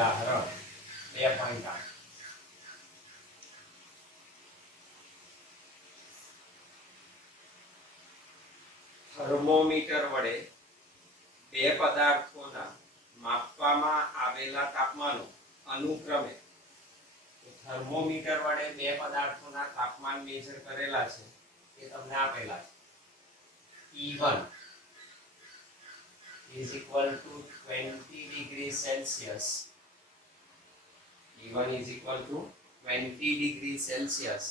ઉદાહરણ 2.8 થર્મોમીટર વડે બે પદાર્થોના માપવામાં આવેલા તાપમાનો અનુક્રમે થર્મોમીટર વડે બે પદાર્થોના તાપમાન મેજર કરેલા છે એ તમને આપેલા છે. E1 is equal to 20 degrees Celsius. E1 is equal to 20 degrees Celsius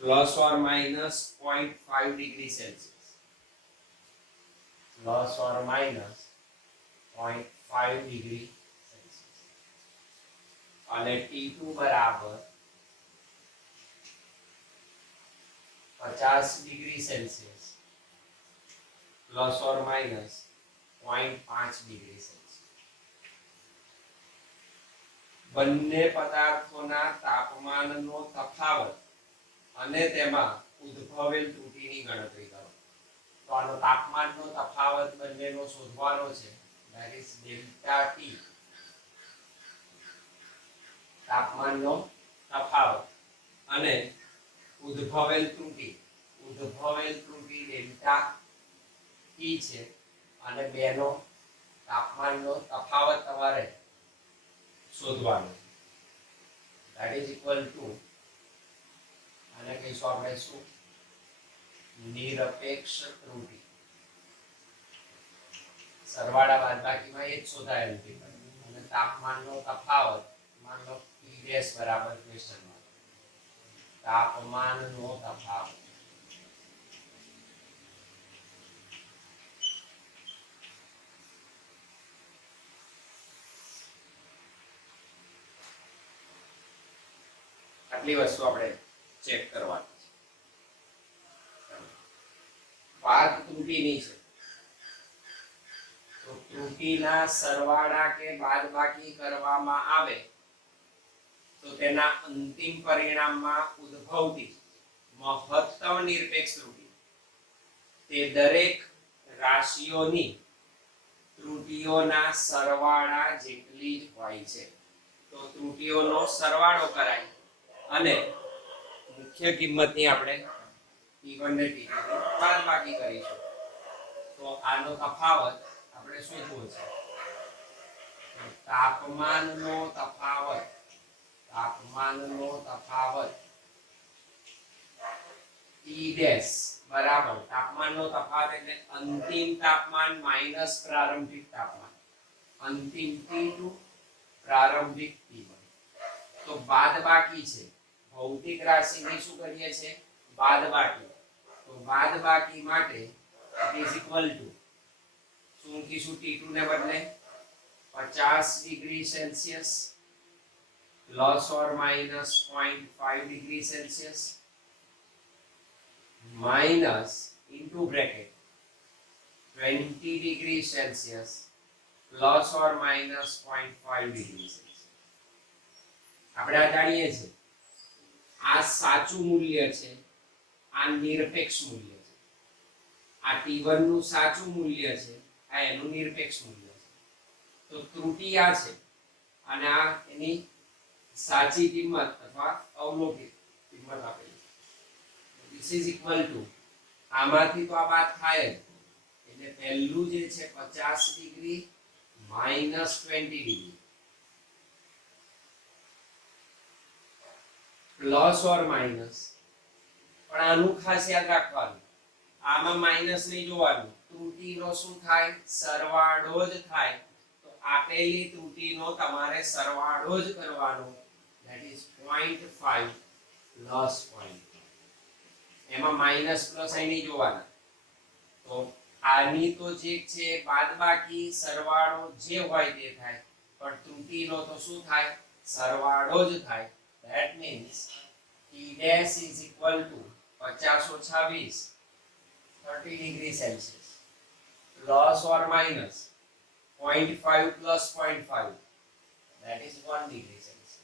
plus or minus 0.5 degrees Celsius. Plus or minus 0.5 degree Celsius. અને T2 બરાબર 50 degree Celsius plus or minus 0.5 degree Celsius. બંને પદાર્થોના તાપમાનનો તફાવત અને તેમાં ઉદ્ભવેલ ત્રુટિની ગણતરી કરો. તો આનો તાપમાનનો તફાવત બંનેનો શોધવાનો છે. That is delta T. તાપમાનનો તફાવત અને ઉદ્ભવેલ ત્રુટિ ડેલ્ટા ટી છે અને બેનો તાપમાનનો તફાવત તમારે શોધવાનો છે. ધેટ ઇઝ ઇક્વલ ટુ આને કહીશું આપણે શું? નિરપેક્ષ ત્રુટિ. સરવાળા બાદબાકીમાં એ જ શોધાય અને તાપમાનનો તફાવત માન લો T' બરાબર ક્વેશ્ચન માર્ક. તાપમાનનો તફાવત આટલી વસ્તુ આપણે ચેક કરવાની છે. વાત ત્રુટિની છે તો ત્રુટિના સરવાળા કે બાદબાકી કરવામાં આવે તો તેના અંતિમ પરિણામમાં ઉદ્ભવતી મહત્તમ નિરપેક્ષ ત્રુટિ તે દરેક રાશિઓની ત્રુટિઓના સરવાળા જેટલી જ હોય છે. તો ત્રુટિઓનો સરવાળો કરાય અને મુખ્ય કિંમતની આપણે T1 ને T2 બાદબાકી કરીશું. તો આનો તફાવત આપણે શોધવો છે. તાપમાનનો તફાવત T' બરાબર તાપમાનનો તફાવત એટલે અંતિમ તાપમાન માઈનસ પ્રારંભિક તાપમાન. અંતિમ T2 પ્રારંભિક T1. તો બાદબાકી છે. ભૌતિક રાશિની શું કરીએ છે? બાદબાકી. તો બાદબાકી માટે it is equal to શું કીશું? T2 ને બદલે 50 degree Celsius plus or minus 0.5 degree Celsius minus into bracket 20 degree Celsius plus or minus 0.5 degree Celsius. આપણે આ જાણીએ છીએ આ સાચું મૂલ્ય છે, આ નિરપેક્ષ મૂલ્ય છે. આ T1 નું સાચું મૂલ્ય છે, આ એનું નિરપેક્ષ મૂલ્ય છે. તો ત્રુટિ આ છે અને આ એની સાચી કિંમત અથવા અવલોકિત કિંમત આપેલી છે. ધીસ ઇઝ ઇક્વલ ટુ આમાંથી તો આ વાત થાય જ એટલે પહેલું જે છે 50 degree minus 20 degree plus or minus. પણ આનું ખાસ યાદ રાખવાનું, આમાં માઈનસ નહીં જોવાનું. ત્રુટિનો શું થાય? સરવાળો જ થાય. તો આપેલી ત્રુટિનો તમારે સરવાળો જ કરવાનો. that is 0.5 plus 0.5. એમાં માઈનસ પ્લસ અહીં નહીં જોવાના. તો આની તો જે છે બાદબાકી સરવાળો જે હોય તે થાય, પણ ત્રુટિનો તો શું થાય? સરવાળો જ થાય. that means T' is equal to 50 ઓછા 20 30 degree Celsius plus or minus 0.5 plus 0.5 that is 1 degree Celsius.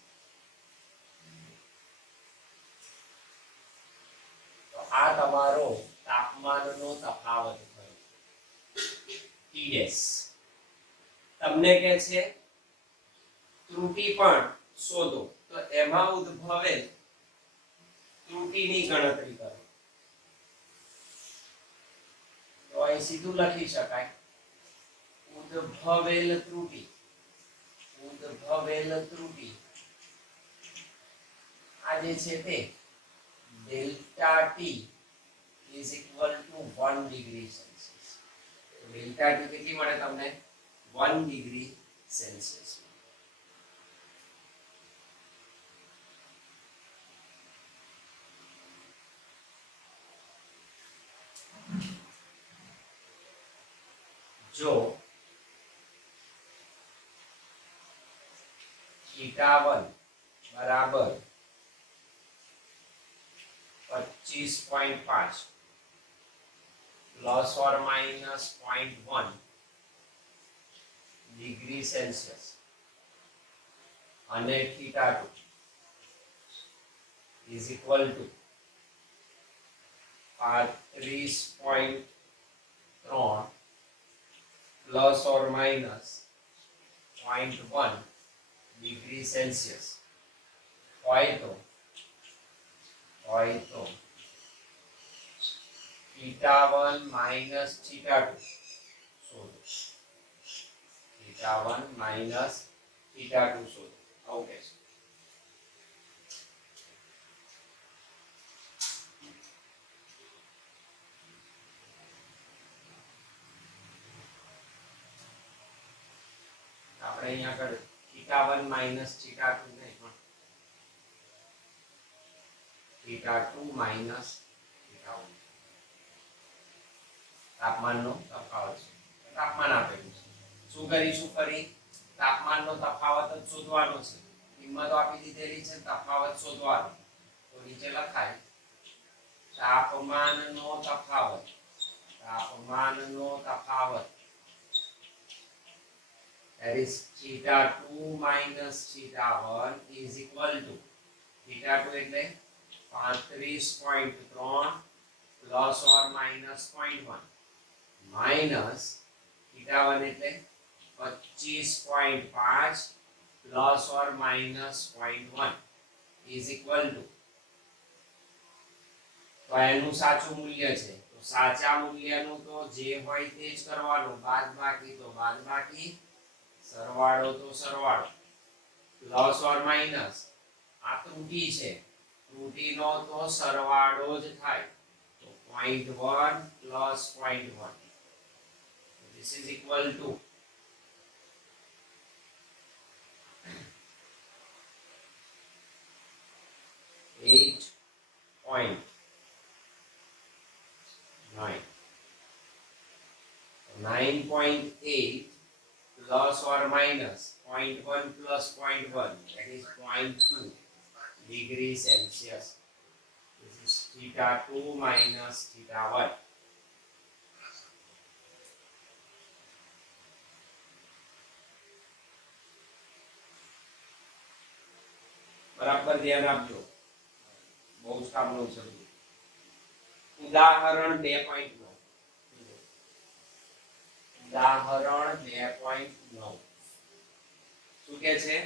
તો આ તમારો તાપમાનનો તફાવત થયો T'. તમને કહે છે ત્રુટી પણ શોધો, તો એમાં ઉદ્ભવેલ ત્રુટીની ગણતરી કરો. તો અહીં સીધું લખી શકાય ઉદ્ભવેલ ત્રુટી. ઉદ્ભવેલ ત્રુટી આ જે છે તે delta T is equal two 1 degree Celsius. Delta T કેટલી મળે તમને? 1 ડિગ્રી સેલ્સિયસ. જો θ1 બરાબર 25.5 plus or minus 0.1 degree Celsius અને θ2 is equal to 35.3 plus or minus 0.1 degree Celsius હોય તો θ1 માઇનસ θ2 શોધો. θ1 માઇનસ θ2 શોધો. ઓકે, આપણે અહીંયા આગળ θ1 માઇનસ θ2 નહીં પણ θ2 માઇનસ θ1 તાપમાનનો તફાવત છે. તાપમાન આપેલું છે. શું કરીશું? ફરી તાપમાનનો તફાવત જ શોધવાનો છે. કિંમતો આપી દીધેલી છે, તફાવત શોધવાનો. તો નીચે લખાય તાપમાનનો તફાવત. તાપમાનનો તફાવત that is θ2 minus θ1 is equal to θ2 એટલે 35.3 plus or minus 0.1 minus θ1 એટલે 25.5 plus or minus 0.1 is equal to, તો એનું સાચું મૂલ્ય છે. તો સાચા મૂલ્યનું તો જે હોય તે જ કરવાનું. બાદબાકી તો બાદબાકી, સરવાળો તો સરવાળો. પ્લસ ઓર માઇનસ આ ત્રુટી છે, ત્રુટીનો તો સરવાળો જ થાય. તો 0.1 plus 0.1 this is equal to 8.9. 9.8 plus or minus 0.1 plus 0.1 that is 0.2 degree Celsius. This is θ2 minus θ1. બરાબર ધ્યાન આપજો, બહુ જ કામનું છે. ઉદાહરણ 2.9. ઉદાહરણ 2.9 શું કે છે?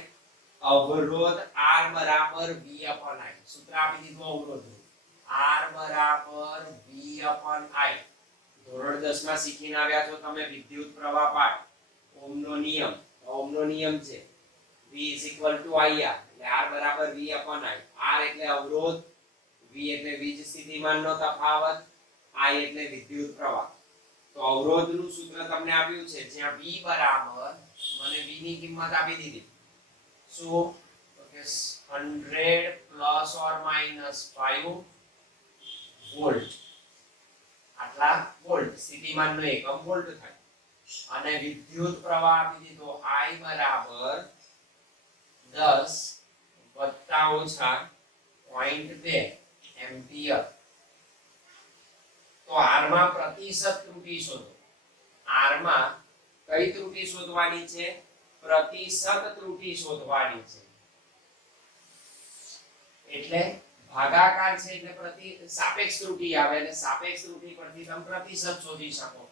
અવરોધ R બરાબર V upon I. સૂત્ર આપી દીધું અવરોધનું. R બરાબર V upon I. ધોરણ 10 માં શીખીને આવ્યા છો તમે વિદ્યુત પ્રવાહ પાઠ. ઓહમનો નિયમ. ઓહમનો નિયમ છે V is equal to IR. એટલે R બરાબર V upon I. R એટલે અવરોધ, V એટલે વીજ સ્થિતિમાનનો તફાવત, I એટલે વિદ્યુત પ્રવાહ. તો અવરોધનું સૂત્ર તમને આપ્યું છે, જ્યાં V બરાબર, મને V ની કિંમત આપી દીધી. શું? તો કે 100 પ્લસ ઓર માઈનસ 5 વોલ્ટ. આટલા વોલ્ટ સ્થિતિમાનનો એકમ વોલ્ટ થાય. અને વિદ્યુત પ્રવાહ આપી દીધો I બરાબર 10 વત્તા ઓછા 0.2 એમ્પિયર. તો R માં પ્રતિશત ત્રુટિ શોધો. R માં કઈ ત્રુટિ શોધવાની છે? પ્રતિશત ત્રુટિ શોધવાની છે. એટલે ભાગાકાર છે એટલે પ્રતિ સાપેક્ષ ત્રુટિ આવે, એટલે સાપેક્ષ ત્રુટિ પરથી તમે પ્રતિશત શોધી શકો.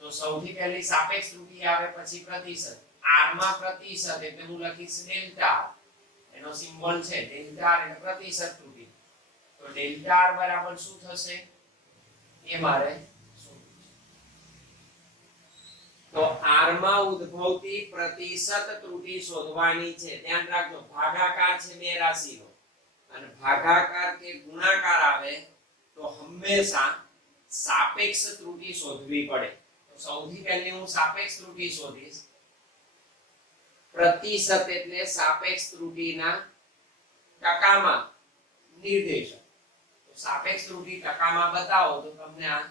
તો સૌથી પહેલી સાપેક્ષ ત્રુટિ આવે, પછી પ્રતિશત. r માં પ્રતિશત એટલે હું લખીશ ડેલ્ટા r. એનો સિમ્બોલ છે ડેલ્ટા r એટલે પ્રતિશત ત્રુટિ. તો ડેલ્ટા r બરાબર શું થશે એ મારે તો r માં ઉદ્ભવતી પ્રતિશત ત્રુટિ શોધવાની છે. ધ્યાન રાખજો ભાગાકાર છે બે રાશિનો અને ભાગાકાર કે ગુણાકાર આવે તો હંમેશા સાપેક્ષ ત્રુટિ શોધવી પડે. તો સૌથી પહેલી હું સાપેક્ષ ત્રુટિ શોધીશ. પ્રતિશત એટલે સાપેક્ષ ત્રુટિના ટકામાં નિર્દેશક. તો સાપેક્ષ ત્રુટિ ટકામાં બતાવો તો તમને આ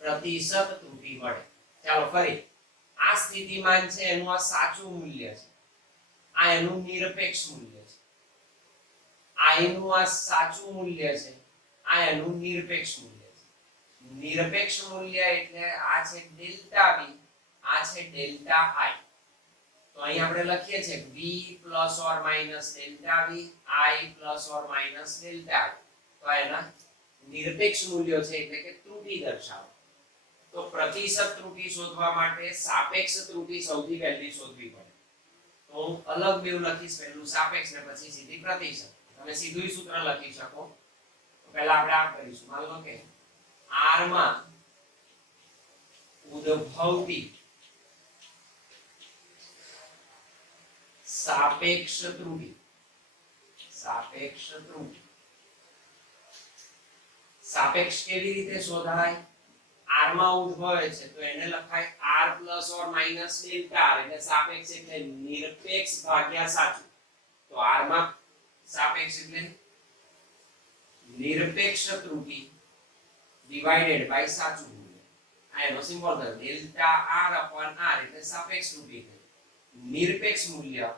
પ્રતિશત ત્રુટિ મળે. ચાલો ફરી આ સ્થિતિમાન છે એનું આ સાચું મૂલ્ય છે, આ એનું નિરપેક્ષ મૂલ્ય છે, આ એનું આ સાચું મૂલ્ય છે, આ એનું નિરપેક્ષ મૂલ્ય છે. નિરપેક્ષ મૂલ્ય એટલે આ છે ડેલ્ટા v, આ છે ડેલ્ટા i. તો અહીં આપણે લખીએ છીએ v plus or minus delta v, i plus or minus delta i. તો એના નિરપેક્ષ મૂલ્યો છે એટલે કે ત્રુટિ દર્શાવો. તો પ્રતિશત ત્રુટિ શોધવા માટે સાપેક્ષ ત્રુટિ સૌથી પહેલી શોધવી પડે. તો હું અલગ બેવ લખીશ, પહેલું સાપેક્ષ ને પછી સીધી પ્રતિશત. તમે સીધું સૂત્ર લખી શકો. તો પહેલા આપણે આ કરીશું. માન લો કે r માં ઉદ્ભવતી સાપેક્ષ ત્રુટિ, સાપેક્ષ ત્રુટિ. સાપેક્ષ કેવી રીતે શોધાય? r માં ઉદ્ભવે છે તો એને લખાય r plus or minus delta r એટલે સાપેક્ષ એટલે નિરપેક્ષ ભાગ્યા સાચું. તો r માં સાપેક્ષ એટલે નિરપેક્ષ ત્રુટિ ડિવાઇડેડ બાય સાચું મૂલ્ય. આ એનો સિમ્બોલ છે ડેલ્ટા r અપોન r એટલે સાપેક્ષ ત્રુટિ નિરપેક્ષ મૂલ્ય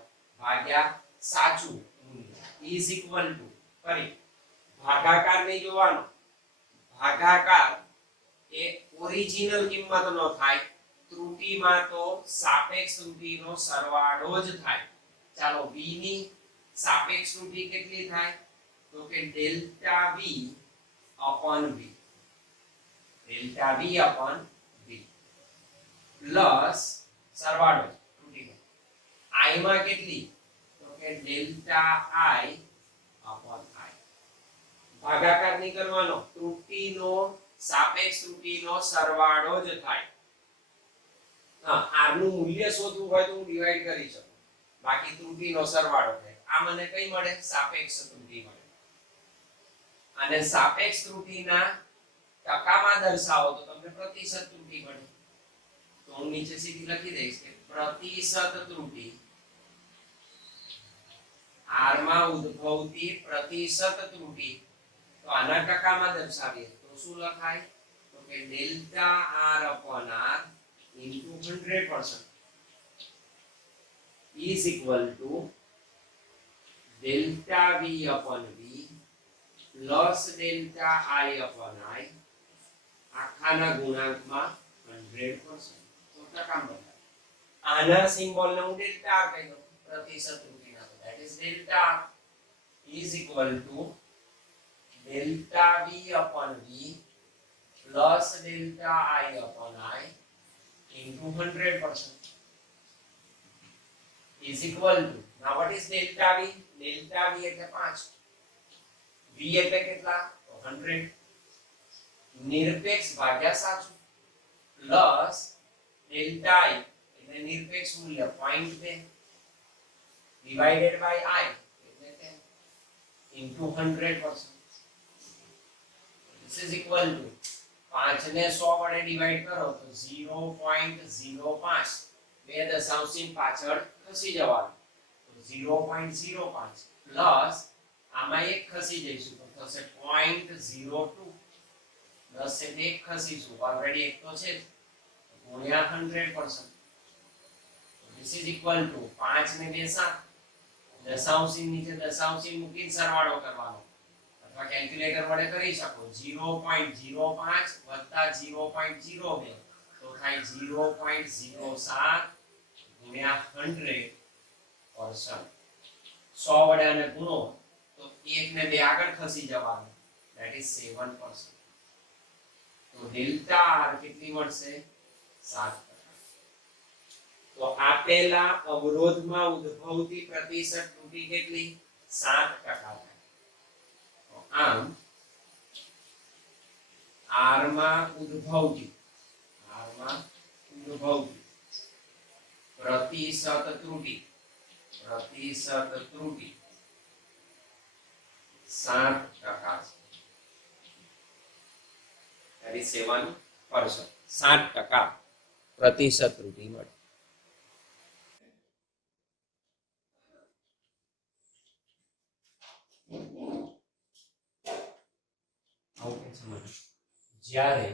ભાગ્યા સાચું મૂલ્ય ઇઝ ઇક્વલ ટુ ફરી ભાગાકાર નહીં જોવાનો. ભાગાકાર એ ઓરિજિનલ કિંમતનો થાય, ત્રુટિમાં તો સાપેક્ષ ત્રુટિનો સરવાળો જ થાય. ચાલો v ની સાપેક્ષ ત્રુટિ કેટલી થાય? તો કે delta v upon v, delta v upon v plus સરવાળો ત્રુટિનો i માં કેટલી? તો કે ડેલ્ટા i અપોન i. ભાગાકાર નહીં કરવાનો, ત્રુટિનો સાપેક્ષ ત્રુટિનો સરવાળો જ થાય. r નું મૂલ્ય શોધવું હોય તો હું ડિવાઈડ કરી શકું, બાકી ત્રુટિનો સરવાળો થાય. આ મને કઈ મળે? સાપેક્ષ ત્રુટિ મળે. અને સાપેક્ષ ત્રુટિના ટકામાં દર્શાવો તો તમને પ્રતિશત ત્રુટિ મળે. તો હું નીચે સીધી લખી દઈશ કે પ્રતિશત ત્રુટિ, r માં ઉદ્ભવતી પ્રતિશત ત્રુટિ. તો આના ટકામાં દર્શાવીએ તો શું લખાય? તો કે delta r upon r into 100% is equal to delta v upon v plus delta i upon i આખાના ગુણાંકમાં 100%. તો ટકામાં આના સિમ્બોલને હું ડેલ્ટા r કહી દઉં પ્રતિશત ત્રુટિના. તો that is delta is equal to delta v upon v plus delta I upon I into 100% is equal to, now what is delta v? Delta v એટલે 5, v એટલે કેટલા? 100 નિરપેક્ષ ભાગ્યા સાચું પ્લસ delta I એટલે નિરપેક્ષ મૂલ્ય 0.2 divided by I એટલે 10 into 100%. This is equal to 5 ને 100 વડે ડિવાઈડ કરો તો 0.05. બે દશાંશની પાછળ ખસી જવાનું તો 0.05 પ્લસ આમાં એક ખસી જઈશું તો થશે 0.02. 10 એટલે એક ખસીશું, ઓલરેડી એક તો છે ગુણ્યા 100%. This is equal to 5 ને 2 7, દશાંશની નીચે દશાંશી મૂકીને સરવાળો કરવાનો અથવા કેલ્ક્યુલેટર વડે કરી શકો. 0.05 વત્તા 0.02 તો થાય 0.07 ગુણ્યા 100%. 100 વડે આને ગુણો તો 1 ને 2 આગળ ખસી જવાનું, that is 7%. તો ડેલ્ટા r કેટલી મળશે? 7%. તો તો આપેલા અવરોધમાં ઉદ્ભવતી પ્રતિશત ત્રુટિ કેટલી 7% થાય. તો આમ R માં ઉદ્ભવતી પ્રતિશત ત્રુટિ 7% છે. 7% પ્રતિશત ત્રુટિ મળે. જ્યારે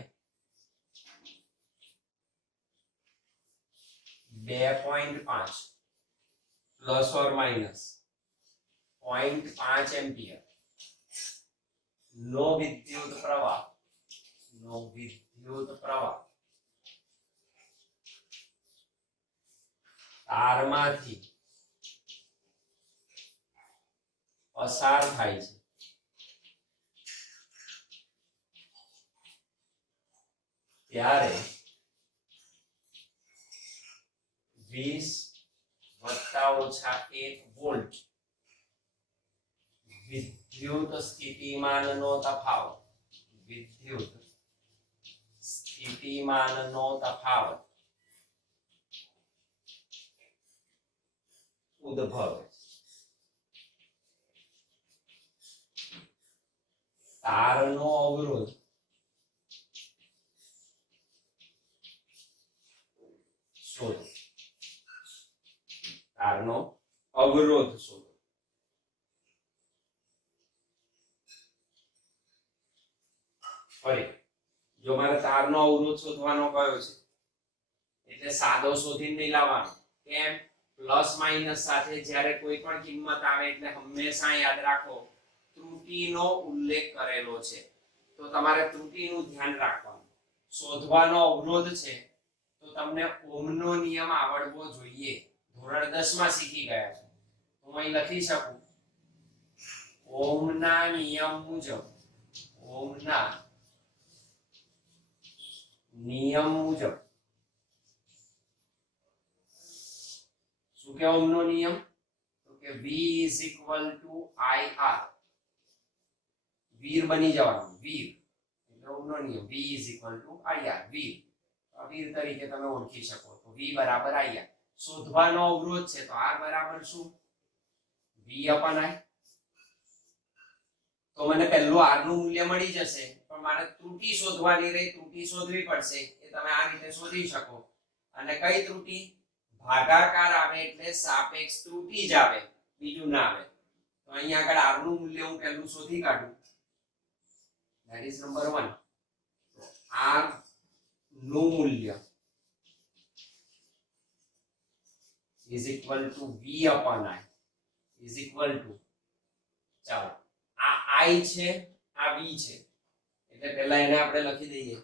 2.5 પ્લસ ઓર માઇનસ 0.5 એમ્પિયર નો વિદ્યુત પ્રવાહ તારમાંથી પસાર થાય છે ત્યારે 20 વત્તા ઓછા 1 વોલ્ટ વિદ્યુત સ્થિતિમાનનો તફાવત ઉદ્ભવે. તારનો અવરોધ શોધો. ફરી જો મારે તારનો અવરોધ શોધવાનો કયો છે એટલે સાદો શોધીને નહીં લાવવાનો. કેમ? પ્લસ માઇનસ સાથે જ્યારે કોઈ પણ કિંમત આવે એટલે હંમેશા યાદ રાખો ત્રુટિનો ઉલ્લેખ કરેલો છે. તો તમારે ત્રુટિનું ધ્યાન રાખવાનું. શોધવાનો અવરોધ છે તો તમને ઓહમનો નિયમ આવડવો જોઈએ. ધોરણ 10 માં શીખી ગયા છો. હું અહીં લખી શકું ઓહમના નિયમ મુજબ શું કે ઓહમનો નિયમ? તો કે V = IR. વીર બની જવાનું. વીર એટલે ઓહમનો નિયમ V = IR. વીર તરીકે તમે ઓળખી શકો. તો V = IR. શોધવાનો અવરોધ છે તો R બરાબર શું? V/I. તો મને પહેલું R નું મૂલ્ય મળી જશે પણ મારે ત્રુટિ શોધવાની રહી. ત્રુટિ શોધવી પડશે. એ તમે આ રીતે શોધી શકો. અને કઈ ત્રુટિ? ભાગાકાર આવે એટલે સાપેક્ષ ત્રુટિ જ આવે, બીજું ના આવે. તો અહીંયા આગળ R નું મૂલ્ય હું પહેલું શોધી કાઢું. That is number 1. R નું મૂલ્ય is equal to V/I is equal to, ચાલો આ I છે આ V છે એટલે પહેલા એને આપણે લખી દઈએ.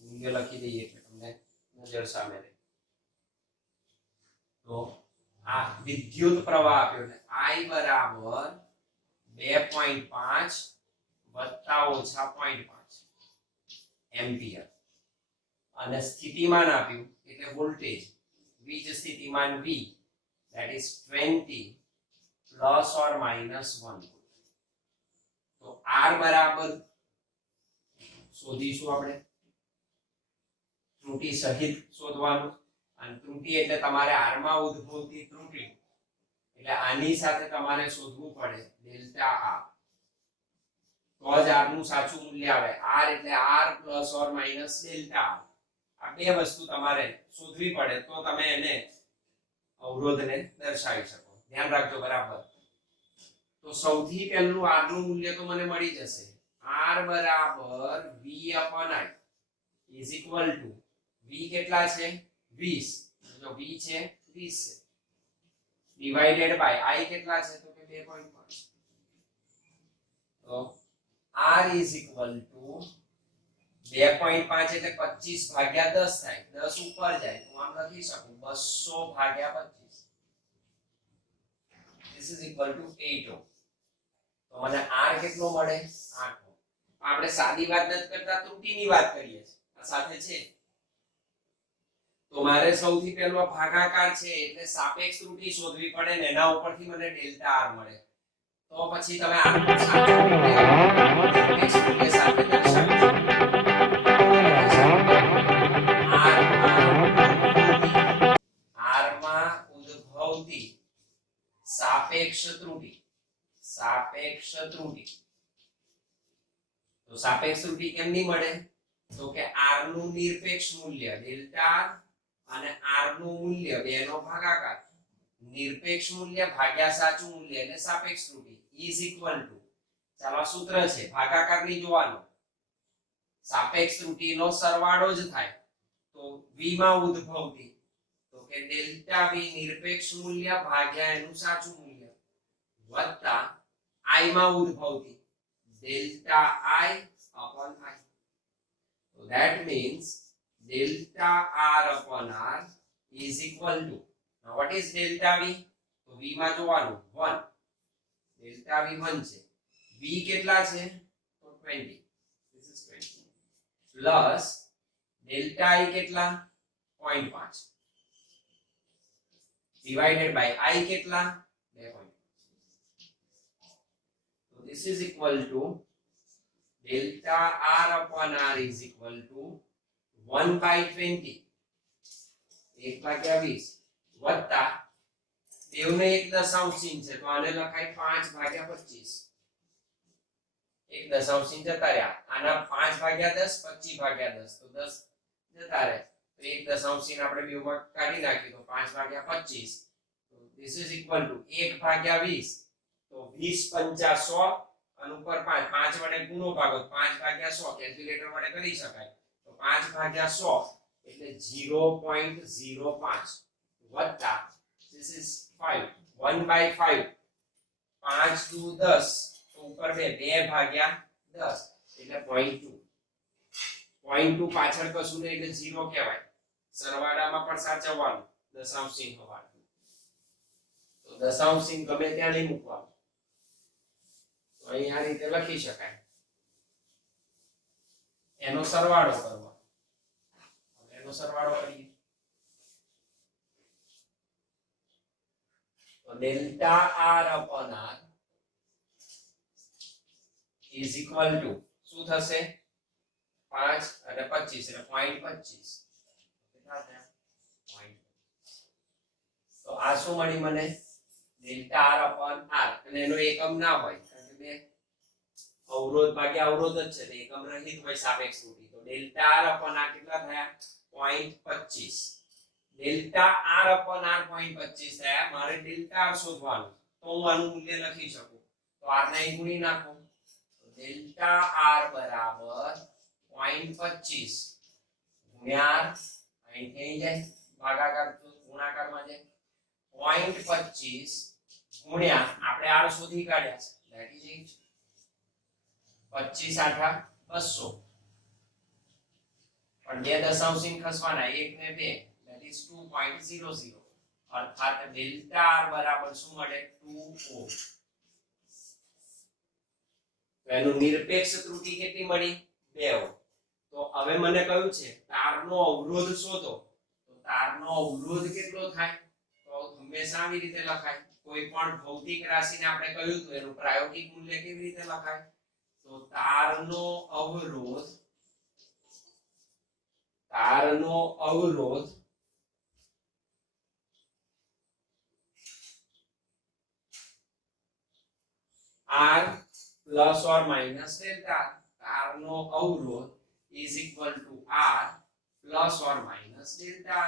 મૂલ્ય લખી દઈએ એટલે તમને નજર સામે રહે. તો આ વિદ્યુત પ્રવાહ આપ્યો એટલે I બરાબર 2.5 વત્તા ઓછા 0.5 એમ્પિયર અને સ્થિતિમાન આપ્યું એટલે વોલ્ટેજ વીજ સ્થિતિમાન V that is 20 plus or minus 1. તો R બરાબર શોધીશું આપણે ત્રુટિ સહિત શોધવાનું. અને ત્રુટિ એટલે તમારે R માં ઉદ્ભવતી ત્રુટિ એટલે આની સાથે તમારે શોધવું પડે ડેલ્ટા R. તો જ R નું સાચું મૂલ્ય આવે. R એટલે R plus or minus delta R. આ બે વસ્તુ તમારે શોધવી પડે તો તમે એને અવરોધને દર્શાવી શકો. ધ્યાન રાખજો બરાબર. તો સૌથી પહેલું R નું મૂલ્ય તો મને મળી જશે. R બરાબર V/I is equal to V કેટલા છે 20. જો V છે 20 છે ડિવાઇડેડ બાય I કેટલા છે તો કે 2.5. તો R is equal to 2.5 એટલે 25 ભાગ્યા 10 થાય. 10 ઉપર જાય તો આમ લખી શકું 200 ભાગ્યા 25. This is equal to 8 ohm. તો મને R કેટલો મળે 8 ohm. આપણે સાદી વાત નથી કરતા ત્રુટિની વાત કરીએ છીએ. આ સાથે છે તો મારે સૌથી પહેલો ભાગાકાર છે એટલે સાપેક્ષ ત્રુટી શોધવી પડે ને એના ઉપરથી મને ડેલ્ટા આર મળે. તો પછી તમે આનું સાચું મૂલ્ય નિરપેક્ષ મૂલ્ય સાથે દર્શાવી શકો. r માં ઉદ્ભવતી સાપેક્ષ ત્રુટી. તો સાપેક્ષ ત્રુટી કેમની મળે? તો કે r નું નિરપેક્ષ મૂલ્ય ડેલ્ટા અને r નું મૂલ્ય બેનો ભાગાકાર. નિરપેક્ષ મૂલ્ય ભાગ્યા સાચું મૂલ્ય એટલે સાપેક્ષ ત્રુટી ઇઝ ઇક્વલ ટુ, ચાલો સૂત્ર છે ભાગાકાર નહીં જોવાનો, સાપેક્ષ ત્રુટીનો સરવાળો જ થાય. તો v માં ઉદ્ભવતી તો કે ડેલ્ટા v નિરપેક્ષ મૂલ્ય ભાગ્યા એનું સાચું મૂલ્ય વત્તા i માં ઉદ્ભવતી delta i upon i. So that means delta r upon r is equal to, now what is delta v? તો v માં જોવાનું 1, delta v 1 છે, v કેટલા છે? તો 20, this is 20 plus delta i કેટલા? 0.5 divided by i કેટલા? 2.5. so this is equal to delta r upon r is equal to 1 by 20, 1/20 વત્તા બેવને એક દશાંશ ચિહ્ન છે તો આને લખાય 5/25. એક દશાંશ ચિહ્ન જતા રહ્યા, આના 5/10 25/10 તો 10 જતા રહે, તો એક દશાંશ ચિહ્ન આપણે બેવમાં કાઢી નાખ્યું તો 5/25. તો this is equal to 1/20 તો 20 × 50 100 અને ઉપર 5, 5 વડે ગુણો ભાગો 5/100 કેલ્ક્યુલેટર વડે કરી શકાય. તો 5/100 એટલે 0.05 વત્તા this is 5, 1/5 5 દુ 10 તો ઉપર 2, 2/10 એટલે 0.2. 0.2 પાછળ કશું નહીં એટલે 0 કહેવાય. સરવાળામાં પણ સાચવવાનું, દશાંશ ચિહ્ન હોવાનું. તો દશાંશ ચિહ્ન ગમે ત્યાં નહીં મૂકવાનું. તો અહીં આ રીતે લખી શકાય. એનો સરવાળો કરવાનો. એનો સરવાળો કરીએ તો delta r upon r is equal to શું થશે? 5 અને 25 એટલે 0.25. કેટલા થયા? 0.25. તો આ શું મળી મને? Delta r upon r. અને એનો એકમ ના હોય કારણ કે બે અવરોધ ભાગ્યા અવરોધ જ છે, તો એકમ રહિત હોય સાપેક્ષ ત્રુટી. તો ડેલ્ટા r upon r કેટલા થયા? 0.25. ડેલ્ટા r upon r 0.25 થયા. મારે ડેલ્ટા r શોધવાનું, તો હું આનું મૂલ્ય લખી શકું. તો r ને અહીં ગુણી નાખો. તો ડેલ્ટા r બરાબર 0.25 ગુણ્યા અહીંથી અહીં જાય ભાગાકાર ગુણાકારમાં જાય 0.25 ગુણ્યા આપણે r શોધી કાઢ્યા છે that is 8, 25 8 200 પણ બે દશાંશ ચિહ્ન ખસવાના 1 ને 2 that is 2.00 અર્થાત ડેલ્ટા r બરાબર શું મળે? 2 ઓહ્મ. તો એનું નિરપેક્ષ ત્રુટી કેટલી મળી? 2 ઓહ્મ. તો હવે મને કહ્યું છે તારનો અવરોધ શોધો. તો તારનો અવરોધ કેટલો થાય? તો હંમેશા આવી રીતે લખાય. કોઈ પણ ભૌતિક રાશિને આપણે કહ્યું તો એનું પ્રાયોગિક મૂલ્ય કેવી રીતે લખાય? તો તારનો અવરોધ r plus or minus delta. તારનો અવરોધ is equal to r plus or minus delta.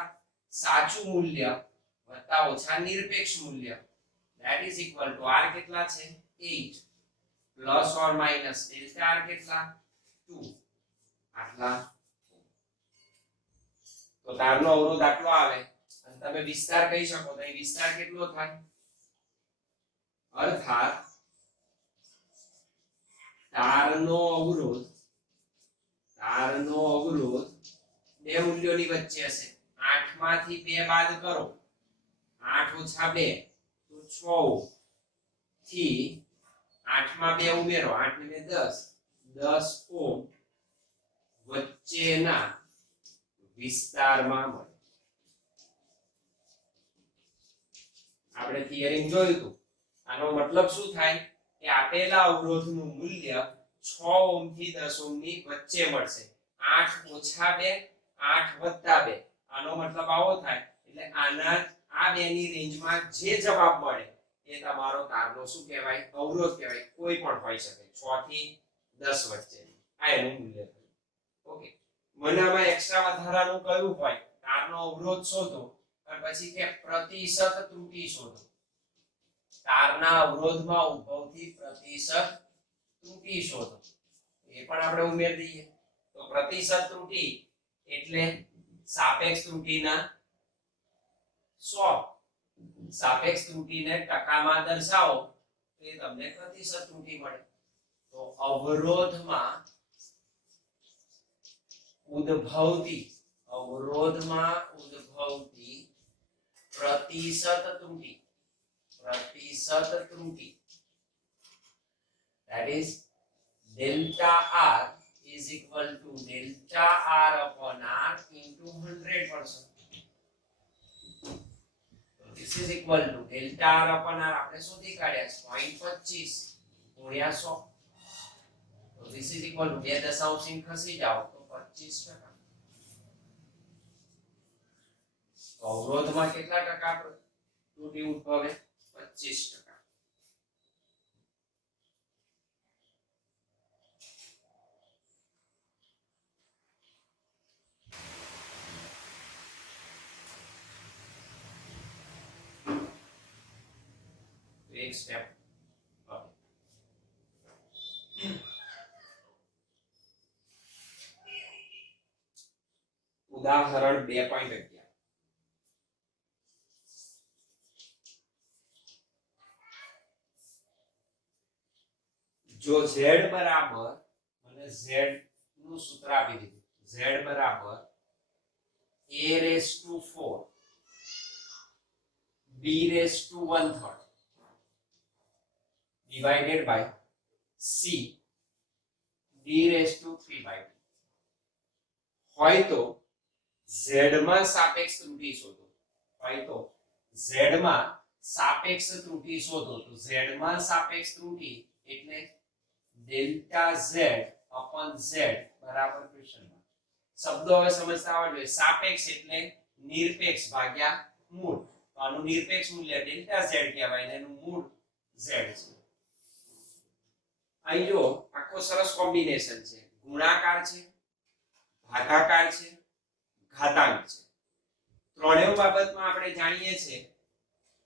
સાચું મૂલ્ય વત્તા ઓછા નિરપેક્ષ મૂલ્ય that is equal to r કેટલા છે? 8 plus or minus delta r કેટલા? 2 આટલા. તો તારનો અવરોધ આટલો આવે અને તમે વિસ્તાર કહી શકો તો અહીં વિસ્તાર કેટલો થાય? અર્થાત તારનો અવરોધ બે મૂલ્યોની વચ્ચે હશે. 8 માંથી 2 બાદ કરો, 8 ઓછા 2 તો 6 ઓહ્મ થી 8 માં 2 ઉમેરો, 8 ને 10 ઓહ્મ વચ્ચેના વિસ્તારમાં મળે. આપણે થિયરી જોયું હતું. આનો મતલબ શું થાય કે આપેલા અવરોધનું મૂલ્ય 6 ઓહ્મ થી 10 ઓહ્મ ની વચ્ચે મળશે. 8 ઓછા 2 8 વત્તા 2 આનો મતલબ આવો થાય. એટલે આના આ બેની રેન્જમાં જે જવાબ મળે એ તમારો તારનો શું કહેવાય અવરોધ કહેવાય. કોઈ પણ હોઈ શકે 6 થી 10 વચ્ચે આ એનું મૂલ્ય થયું. ઓકે મને આમાં એક્સ્ટ્રા વધારાનું કયું હોય તારનો અવરોધ શોધો અને પછી કે પ્રતિશત ત્રુટિ શોધો. તારના અવરોધમાં ઉદ્ભવતી પ્રતિશત ત્રુટિ શોધો એ પણ આપણે ઉમેરી દઈએ. તો પ્રતિશત ત્રુટિ એટલે સાપેક્ષ ત્રુટિના 100 સાપેક્ષ ત્રુટિને ટકામાં દર્શાવો તો એ તમને પ્રતિશત ત્રુટિ મળે. તો અવરોધમાં ઉદ્ભવતી પ્રતિશત ત્રુટિ that is delta r is equal to delta r upon r into 100%. This is equal to delta r upon r આપણે શોધી કાઢ્યા 0.25 ગુણ્યા 100. તો this is equal to 2 દશાંશ ચિહ્ન ખસી જાઓ તો 25%. તો અવરોધમાં કેટલા ટકા ત્રુટિ ઉદ્ભવે 25%. એક સ્ટેપ ઉદાહરણ 2.11 જો z બરાબર મને z નું સૂત્ર આપી દીધું. z બરાબર a raised to 4 b raised to 1/3 divided by c d raised to 3/2 હોય તો z માં સાપેક્ષ ત્રુટિ શોધો. z માં સાપેક્ષ ત્રુટિ શોધો. તો z માં સાપેક્ષ ત્રુટિ એટલે ડેલ્ટા z upon z બરાબર ક્વેશ્ચન માર્ક. શબ્દો હવે સમજતા આવડવા જોઈએ. સાપેક્ષ એટલે નિરપેક્ષ ભાગ્યા મૂળ. તો આનું નિરપેક્ષ મૂલ્ય ડેલ્ટા z કહેવાય અને એનું મૂળ z છે. અહીં જો આખો સરસ કોમ્બિનેશન છે. ગુણાકાર છે, ભાગાકાર છે, ઘાતાંક છે. ત્રણેય બાબતમાં આપણે જાણીએ છીએ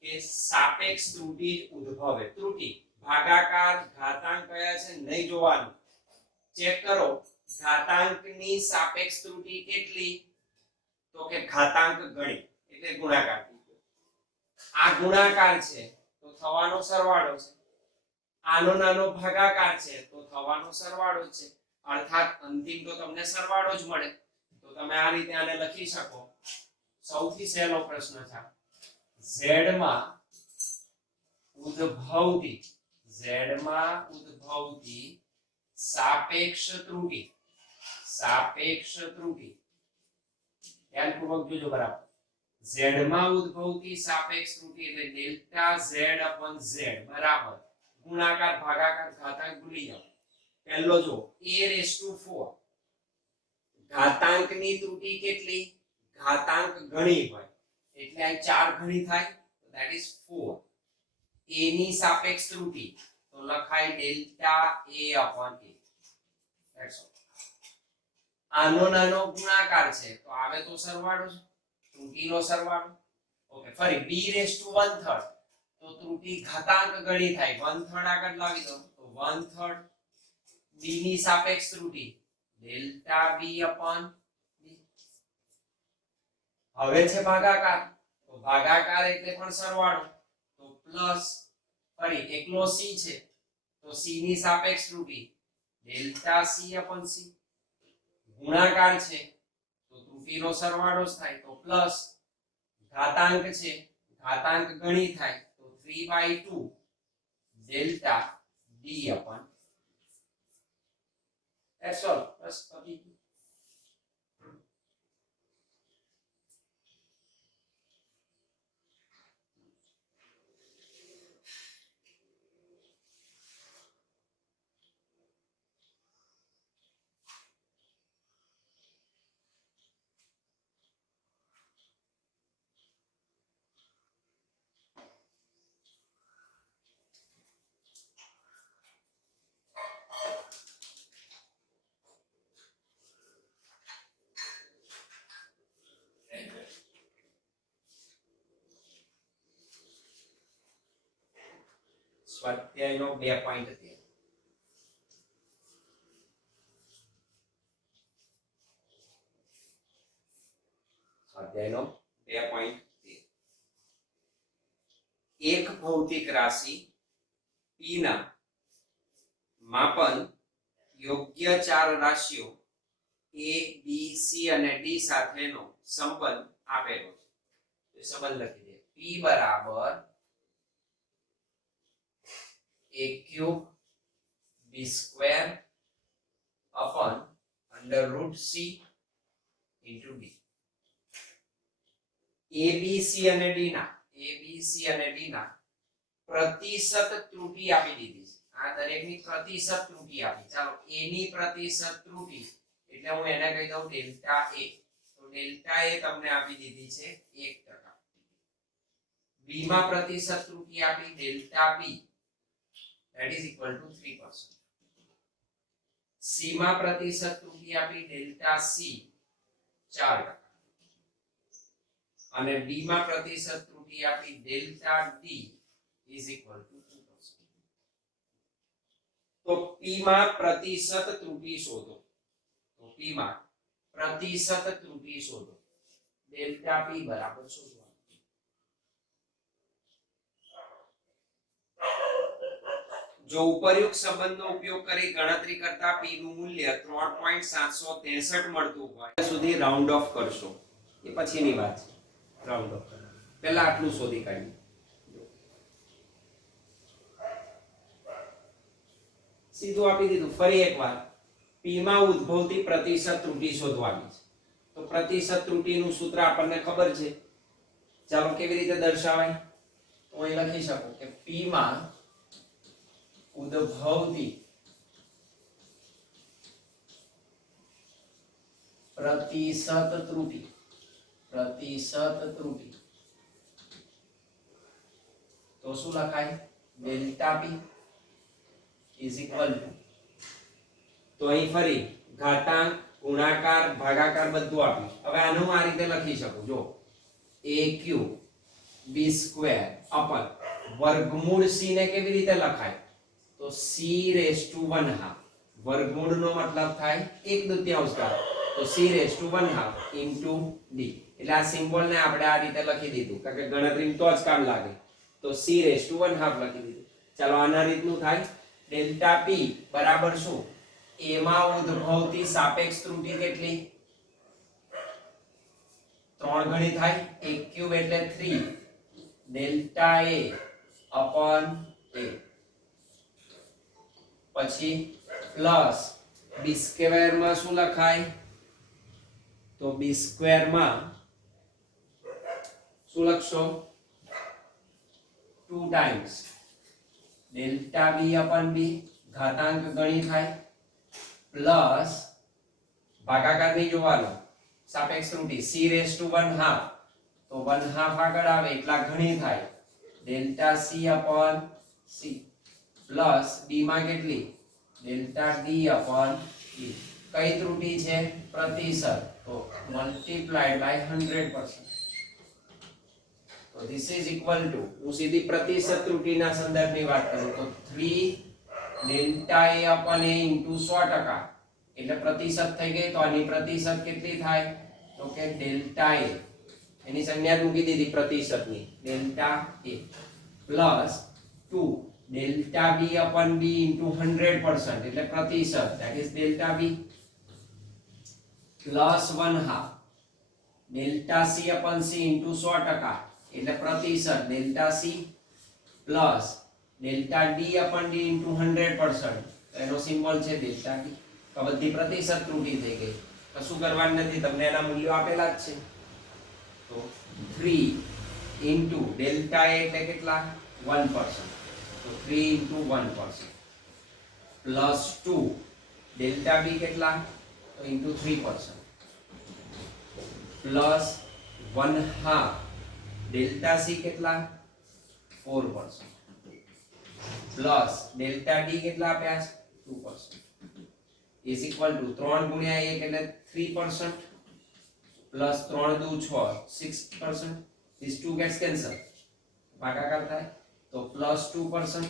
કે સાપેક્ષ ત્રુટિ ઉદ્ભવે. ત્રુટિ ભાગાકાર ઘાતાંક કયા છે નહીં જોવાનું. ચેક કરો ઘાતાંકની સાપેક્ષ ત્રુટિ કેટલી તો કે ઘાતાંક ગણી એટલે ગુણાકાર. આ ગુણાકાર છે તો થવાનો સરવાળો છે. આનો નાનો ભાગાકાર છે તો થવાનો સરવાળો છે. અર્થાત અંતિમ તો તમને સરવાળો જ મળે. તો તમે આ રીતે આને લખી શકો. સૌથી સહેલો પ્રશ્ન છે z માં ઉદ્ભવતી સાપેક્ષ ત્રુટિ ધ્યાનપૂર્વક જોજો બરાબર. z માં ઉદ્ભવતી સાપેક્ષ ત્રુટિ એટલે ડેલ્ટા z upon z બરાબર ગુણાકાર ભાગાકાર ઘાતાંક ભૂલી જાઓ. પહેલો જો a raised to 4 ઘાતાંકની ત્રુટિ કેટલી ઘાતાંક ગણી હોય એટલે આ 4 ગણી થાય. that is 4. a ની સાપેક્ષ ત્રુટિ તો લખાય delta a upon a. that's all. આનો નાનો ગુણાકાર છે તો આવે તો સરવાળો છે. ત્રુટિનો સરવાળો. ઓકે ફરી b raised to 1/3 તો ત્રુટિ ઘાતાંક ગણી થાય. 1/3 આગળ લાવી દો તો 1/3 b ની સાપેક્ષ ત્રુટિ ડેલ્ટા b upon b. હવે છે ભાગાકાર. તો ભાગાકાર એટલે પણ સરવાળો. તો પ્લસ ફરી એકલો c છે તો c ની સાપેક્ષ ત્રુટિ ડેલ્ટા c upon c. ગુણાકાર છે તો ત્રુટિનો સરવાળો જ થાય તો પ્લસ ઘાતાંક છે ઘાતાંક ગણી થાય તો 3/2 delta d upon. that's all. બસ પતી ગયું. સ્વાધ્યાયનો 2.13 સ્વાધ્યાયનો 2.13 એક ભૌતિક રાશિ p ના માપન યોગ્ય ચાર રાશિઓ a b c અને d સાથેનો સંબંધ આપેલો છે. સંબંધ લખી દે. p બરાબર a cube b square upon under route c into d. a b c અને d ના પ્રતિશત ત્રુટિ આપી દીધી છે. આ દરેકની પ્રતિશત ત્રુટિ આપી. ચાલો a ની પ્રતિશત ત્રુટિ એટલે હું એને કહી દઉં ડેલ્ટા a. તો ડેલ્ટા a તમને આપી દીધી છે 1%. b માં પ્રતિશત ત્રુટિ આપી delta b that is equal to 3%. c માં પ્રતિશત ત્રુટિ આપી ડેલ્ટા c 4%. અને d માં પ્રતિશત ત્રુટિ આપી delta d is equal to 2%. તો p માં પ્રતિશત ત્રુટિ શોધો. તો p માં પ્રતિશત ત્રુટિ શોધો. ડેલ્ટા p બરાબર શોધવાનું. જો ઉપરયુક્ત સંબંધનો ઉપયોગ કરી ગણતરી કરતા p નું મૂલ્ય 3.763 મળતું હોય સુધી રાઉન્ડ ઓફ કરશો. એ પછીની વાત છે. રાઉન્ડ ઓફ પહેલા આટલું શોધી કાઢીએ. સીધું આપી દીધું. ફરી એકવાર p માં ઉદ્ભવતી પ્રતિશત ત્રુટિ શોધવાની છે. તો પ્રતિશત ત્રુટિનું સૂત્ર આપણને ખબર છે. ચાલો કેવી રીતે દર્શાવાય? તો અહીં લખી શકો કે p માં ઉદ્ભવતી પ્રતિશત ત્રુટિ તો શું લખાય? Delta p is equal to, તો અહીં ફરી ઘાતાંક, ગુણાકાર, ભાગાકાર બધું આપ્યું. હવે આનું હું આ રીતે લખી શકું. જો a ક્યુબ b સ્ક્વેર અપન વર્ગમૂળ c ને કેવી રીતે લખાય? તો c રેઝ ટુ 1/2. વર્ગમૂળનો મતલબ થાય 1/2 ઘાત. તો c raise to 1/2 into d. એટલે આ સિમ્બોલ ને આપણે આ રીતે લખી દીધું કારણ કે ગણતરીમાં તો જ કામ લાગે. તો c રેઝ ટુ 1/2 લખી દીધું. ચાલો આના રીતનું થાય. ડેલ્ટા p બરાબર શું? a માં ઉદ્ભવતી સાપેક્ષ ત્રુટિ કેટલી? 3 ગણી થાય. a ક્યુબ એટલે 3 ડેલ્ટા a અપોન a. પછી પ્લસ b સ્ક્વેર માં શું લખાય? તો b સ્ક્વેર માં શું લખશો? 2 times delta b upon b ઘાતાંક ગણી થાય પ્લસ ભાગાકાર નહીં જોવાનો સાપેક્ષ ત્રુટિ c રેઝ ટુ 1/2 તો 1/2 આગળ આવે એટલા ઘણી થાય delta c upon c plus d માં કેટલી? Delta d upon d. કઈ ત્રુટિ છે? પ્રતિશત. તો મલ્ટીપ્લાઈડ બાય 100%. તો this is equal to, હું સીધી પ્રતિશત ત્રુટિના સંદર્ભની વાત કરું તો 3 ડેલ્ટા a અપન a ઇન્ટુ 100%. એટલે પ્રતિશત થઈ ગઈ. તો આની પ્રતિશત કેટલી થાય? તો કે ડેલ્ટા a એની સંજ્ઞા મૂકી દીધી પ્રતિશતની delta a plus 2 delta b upon b into 100% એટલે પ્રતિશત that is delta b plus 1/2 delta c upon c into 100% એટલે પ્રતિશત delta c plus delta d upon d into 100% એનો સિમ્બોલ છે ડેલ્ટા d. તો બધી પ્રતિશત ત્રુટિ થઈ ગઈ. કશું કરવાનું નથી. તમને એના મૂલ્યો આપેલા જ છે. તો 3 ઇન્ટુ ડેલ્ટા a એટલે કેટલા? 1%. તો 3 ઇન્ટુ 1% પ્લસ 2 ડેલ્ટા b કેટલા? તો ઇન્ટુ 3% પ્લસ 1/2 ડેલ્ટા c કેટલા? 4% પ્લસ ડેલ્ટા d કેટલા આપ્યા? 2% is equal to 3 ગુણ્યા 1 એટલે 3% પ્લસ 3 દુ 6 6%. These two gets cancel. ભાગાકાર થાય તો પ્લસ 2%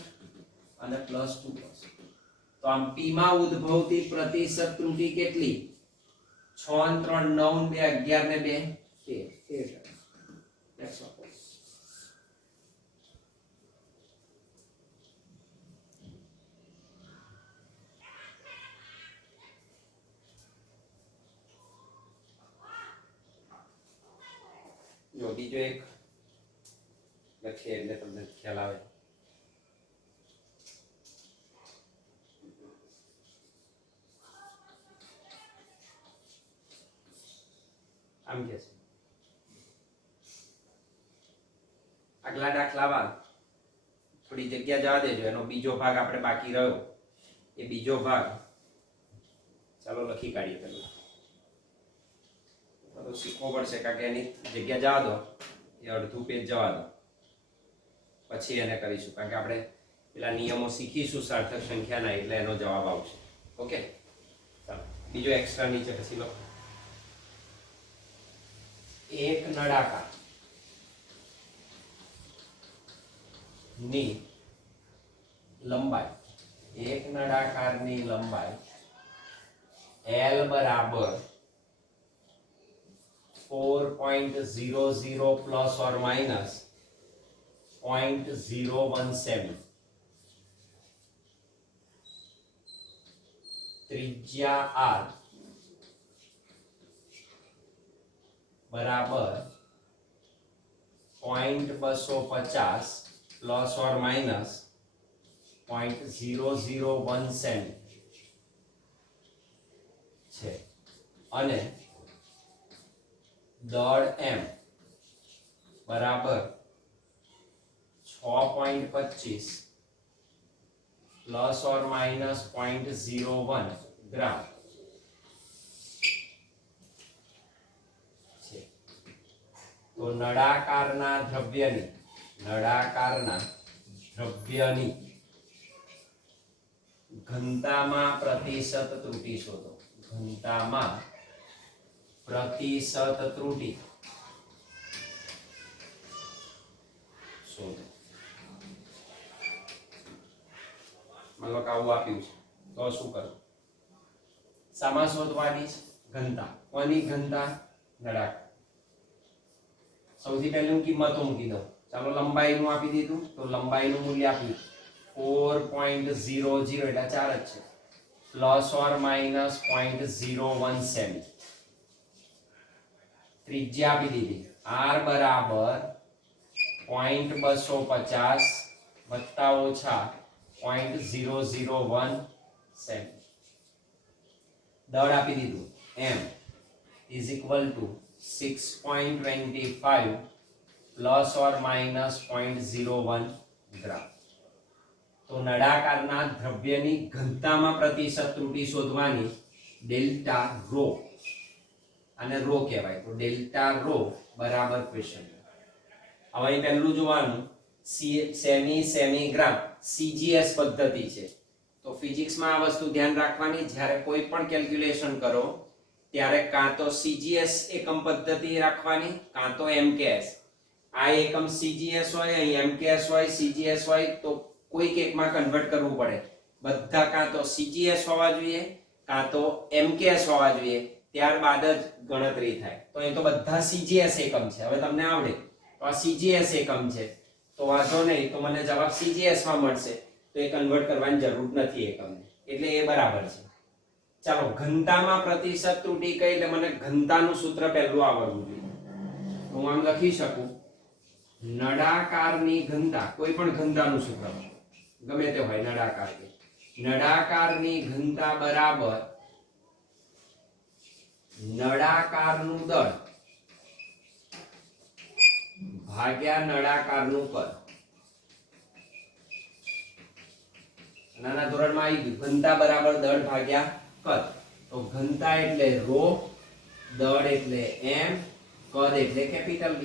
અને +2 કરશું તો આમ p માં ઉદ્ભવતી પ્રતિશત ત્રુટી કેટલી 6 અને 3 9 ને 2 11 ને 2 13 જો બીજો એક લખીએ એટલે તમને ખ્યાલ આવે આમ કે છે આગલા દાખલામાં થોડી જગ્યા જવા દેજો એનો બીજો ભાગ આપણે બાકી રહ્યો એ બીજો ભાગ ચાલો લખી કાઢીએ પહેલા તો શીખવો પડશે કારણ કે એની જગ્યા જવા દો એ અડધું પેજ જવા દો પછી એને કરીશું કારણ કે આપણે પેલા નિયમો શીખીશું સાર્થક સંખ્યાના એટલે એનો જવાબ આવશે ઓકે ચાલો બીજો એક્સ્ટ્રા નીચે પછી લો એક નળાકાર ની લંબાઈ એક નળાકારની લંબાઈ L બરાબર 4.00 પ્લસ ઓર માઇનસ 0.017 ત્રિજ્યા R બરાબર 0.250 પ્લસ ઓર માઇનસ 0.001 સેમી છે અને દળ M બરાબર 6.25 પ્લસ ઓર માઇનસ 0.01 ગ્રામ છે તો નળાકારના દ્રવ્યની ઘનતામાં પ્રતિશત ત્રુટી શોધો ઘનતામાં પ્રતિશત ત્રુટી શોધો માનો કે આવું આપ્યું છે તો શું કરવું સામા શોધવાની ઘનતા કોની ઘનતા નળાકાર સૌથી પહેલું કિંમતો મૂકી દો ચાલો લંબાઈનું આપી દીધું તો લંબાઈનું મૂલ્ય આપ્યું 4.00 એટલે 4 જ છે પ્લસ ઓર માઇનસ 0.01 સેમી ત્રિજ્યા આપી દીધી R બરાબર 0.250 વત્તા ઓછા 0.001 સેમી દળ આપી દીધું M is equal to 6.25 plus or minus 0.01 ગ્રામ તો નળાકારના દ્રવ્યની ઘનતામાં પ્રતિશત ત્રુટી શોધવાની ડેલ્ટા રો અને રો કહેવાય તો ડેલ્ટા રો બરાબર ક્વેશ્ચન હવે અહીં પહેલું જોવાનું સેમી ગ્રામ CGS પદ્ધતિ છે તો ફિઝિક્સમાં આ વસ્તુ ધ્યાન રાખવાની જ્યારે કોઈ પણ કેલ્ક્યુલેશન કરો ત્યારે કાં તો CGS એકમ પદ્ધતિ રાખવાની કાં તો MKS આ એકમ CGS હોય અહીં MKS હોય CGS હોય તો કોઈક એકમાં કન્વર્ટ કરવું પડે બધા કાં તો CGS હોવા જોઈએ કાં તો MKS હોવા જોઈએ ત્યારબાદ જ ગણતરી થાય તો અહીં તો બધા CGS એકમ છે હવે તમને આવડે તો આ CGS એકમ છે તો વાંધો નહીં તો મને જવાબ CGS માં મળશે તો એ કન્વર્ટ કરવાની જરૂર નથી એકમને એટલે એ બરાબર છે ચાલો ઘનતામાં પ્રતિશત ત્રુટી કઈ એટલે મને ઘનતાનું સૂત્ર પહેલું આવડવું જોઈએ હું આમ લખી શકું નળાકારની ઘનતા કોઈ પણ ઘનતાનું સૂત્ર ગમે તે હોય નળાકાર કે નળાકારની ઘનતા બરાબર નળાકારનું દળ ભાગ્યા નળાકારનું કદ નાના ધોરણમાં આવી ગયું ઘનતા બરાબર દળ ભાગ્યા કદ તો ઘનતા એટલે રો દળ એટલે m કદ એટલે કેપિટલ B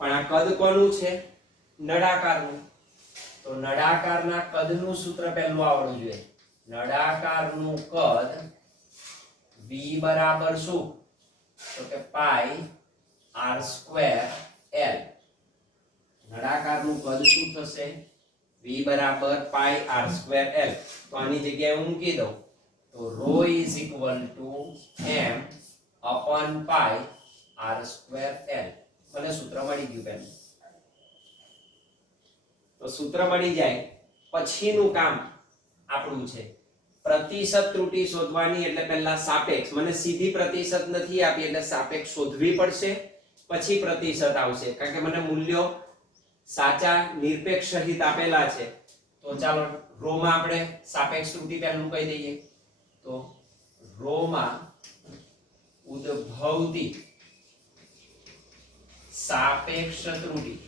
પણ આ કદ કોનું છે નળાકારનું તો નળાકારના કદનું સૂત્ર પહેલું આવડવું જોઈએ નળાકારનું કદ V બરાબર શું તો કે પાઈ r² L નળાકારનું કદ શું થશે v બરાબર પાઈ r સ્ક્વેર l. તો આની જગ્યાએ હું મૂકી દઉં તો ρ is equal to m upon pi r square l. મને સૂત્ર મળી ગયું પહેલું. તો સૂત્ર મળી જાય પછીનું કામ આપણું છે પ્રતિશત ત્રુટી શોધવાની. એટલે પહેલા સાપેક્ષ, મને સીધી પ્રતિશત નથી આપી એટલે સાપેક્ષ શોધવી પડશે, પછી પ્રતિશત આવશે કારણ કે મને મૂલ્યો સાચા નિરપેક્ષ સહિત આપેલા છે. તો ચાલો રો માં આપણે સાપેક્ષ ત્રુટી પહેલું કહી દઈએ. તો રો માં ઉદ્ભવતી સાપેક્ષ ત્રુટી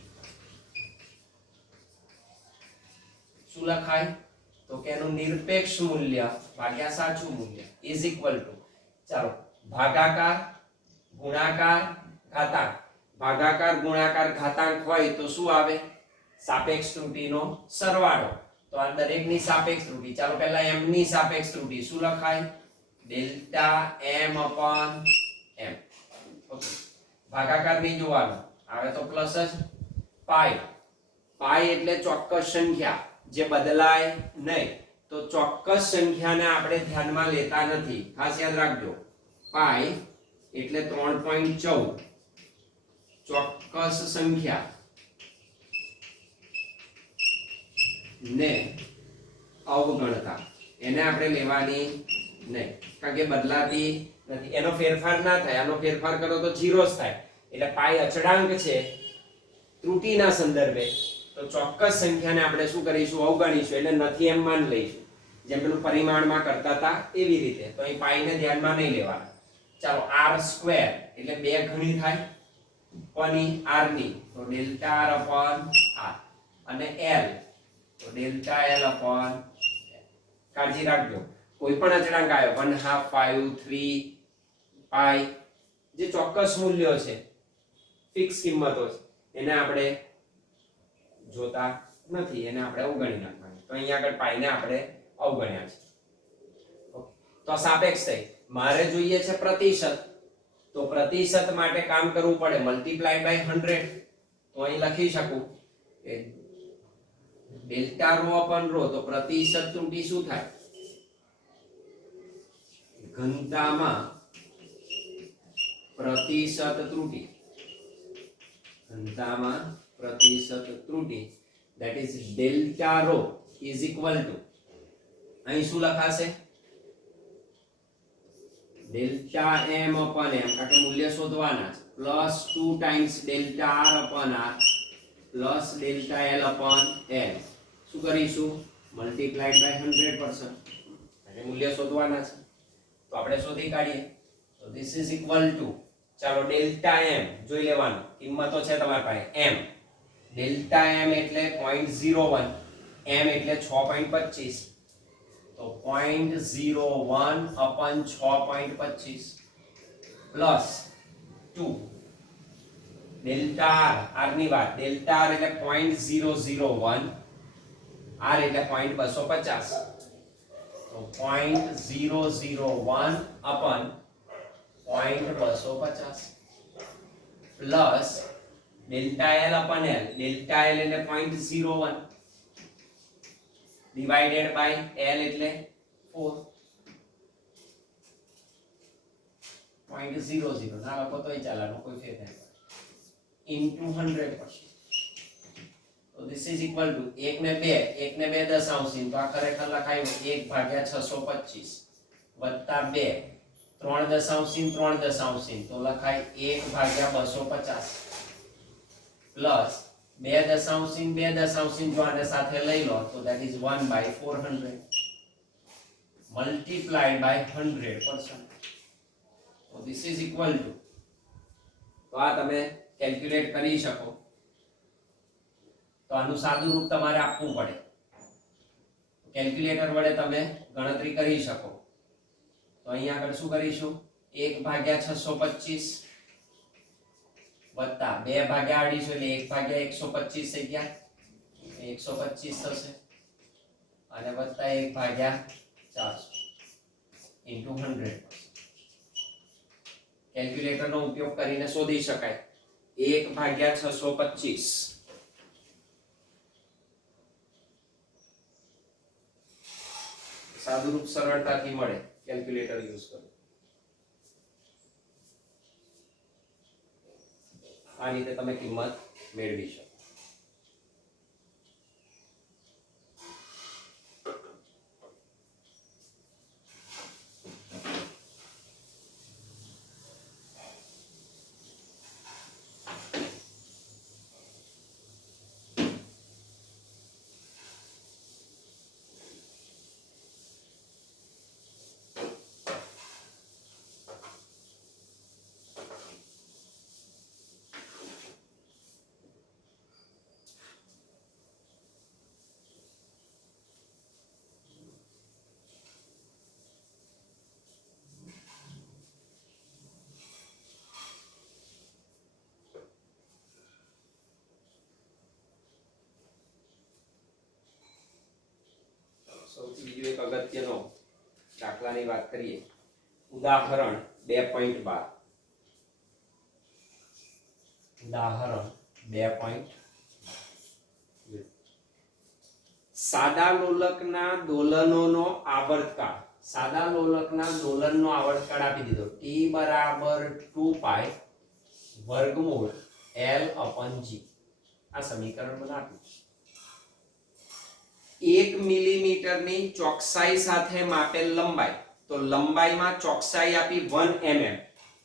શું લખાય? તો કે એનું નિરપેક્ષ મૂલ્ય ભાગ્યા સાચું મૂલ્ય ઇઝ ઇક્વલ ટુ, ચાલો ભાગાકાર ગુણાકાર ઘાતાંક. ભાગાકાર ગુણાકાર ઘાતાંક હોય તો શું આવે? સાપેક્ષ ત્રુટીનો સરવાળો. તો આ દરેકની સાપેક્ષ ત્રુટી. ચાલો પહેલા m ની સાપેક્ષ ત્રુટી શું લખાય? Delta m upon m. Okay, ભાગાકાર નહીં જોવાનો, આવે તો પ્લસ જ. પાઈ, પાઈ એટલે ચોક્કસ સંખ્યા જે બદલાય નહીં. તો ચોક્કસ સંખ્યાને આપણે ધ્યાનમાં લેતા નથી, ખાસ યાદ રાખજો. પાઈ એટલે 3.14 ચોક્કસ સંખ્યા ને અવગણતા, એને આપણે લેવાની નહીં કારણ કે બદલાતી નથી, એનો ફેરફાર ના થાય. આનો ફેરફાર કરો તો 0 જ થાય. એટલે પાઈ અચળાંક છે ત્રુટીના સંદર્ભે. તો ચોક્કસ સંખ્યાને આપણે શું કરીશું? અવગણીશું. એટલે નથી એમ માન લઈશું, જેમ પેલું પરિમાણમાં કરતા હતા એવી રીતે. તો અહીં પાઈને ધ્યાનમાં નહીં લેવાના. ચાલો r સ્ક્વેર એટલે 2 ગણી થાય કોની? r ની. તો ડેલ્ટા r અપોન r. અને l તો ડેલ્ટા l અપોન. કાળજી રાખજો કોઈ પણ અચળાંક આવ્યો 1/2 5 3 પાઈ, જે ચોક્કસ મૂલ્યો છે, ફિક્સ કિંમતો છે, એને આપણે જોતા નથી, એને આપણે અવગણી નાખવાની. તો અહીંયા આગળ પાઈને આપણે અવગણ્યા છે. તો સાપેક્ષ થઈ. મારે જોઈએ છે પ્રતિશત. તો પ્રતિશત માટે કામ કરવું પડે મલ્ટીપ્લાય બાય 100. તો અહીં લખી શકું કે ડેલ્ટા રો અપોન રો. તો પ્રતિશત ત્રુટી શું થાય? ઘનતામાં પ્રતિશત ત્રુટી. ઘનતામાં પ્રતિશત ત્રુટી that is delta rho is equal to, અહીં શું લખાશે? delta m upon m, કારણ કે મૂલ્ય શોધવાના છે, plus 2 times delta r upon r plus delta l upon l. શું કરીશું? Multiplied by 100%. અને મૂલ્ય શોધવાના છે તો આપણે શોધી કાઢીએ. તો this is equal to, ચાલો ડેલ્ટા m જોઈ લેવાનું, કિંમતો છે તમારી પાસે m. ડેલ્ટા m એટલે 0.01, m એટલે 6.25. તો 0.01 upon 6.25 plus 2 delta r, r ની વાત, ડેલ્ટા r એટલે 0.001, r એટલે 0.250. તો 0.001 upon 0.250 plus delta l upon l, delta l એટલે 0.01 ડિવાઇડેડ બાય l એટલે 4. 0.00 ના લખો તોય ચાલે, કોઈ ફેર નહીં, ઇન્ટુ 100%. તો this is equal to 1 ને 2, 1 ને 2 દશાંશિન, તો આ ખરેખર લખાયું 1/625 વત્તા 2, 3 દશાંશિન 3 દશાંશિન, તો લખાય 1/250 પ્લસ 2 દશાંશિન 2 દશાંશિન, જો આને સાથે લઈ લો તો that is 1/400 multiplied by 100%. so this is equal to, તો આ તમે કેલ્ક્યુલેટ કરી શકો. તો આનું સાદું રૂપ તમારે આપવું પડે, કેલ્ક્યુલેટર વડે તમે ગણતરી કરી શકો. તો અહીંયા આગળ શું કરીશું? 1/625 વત્તા 2/250 એટલે 1/125 થઈ ગયા, 125 થશે, અને વત્તા 1/400 ઇન્ટુ 100. કેલ્ક્યુલેટરનો ઉપયોગ કરીને શોધી શકાય 1/625 સાદુરૂપ સરળતાથી મળે કેલ્ક્યુલેટર યુઝ કરો. આ રીતે તમે કિંમત મેળવી શકો. સૌથી બીજો એક અગત્યનો દાખલાની વાત કરીએ. ઉદાહરણ 2.12. ઉદાહરણ 2.12. સાદા લોલકના દોલનોનો આવર્તકાળ. સાદા લોલકના દોલનનો આવર્તકાળ આપી દીધો t બરાબર 2π વર્ગમૂળ l/g. આ સમીકરણ બનાવ્યું. 1 મિલીમીટરની ચોકસાઈ સાથે માપેલ લંબાઈ. તો લંબાઈમાં ચોકસાઈ આપી 1 mm,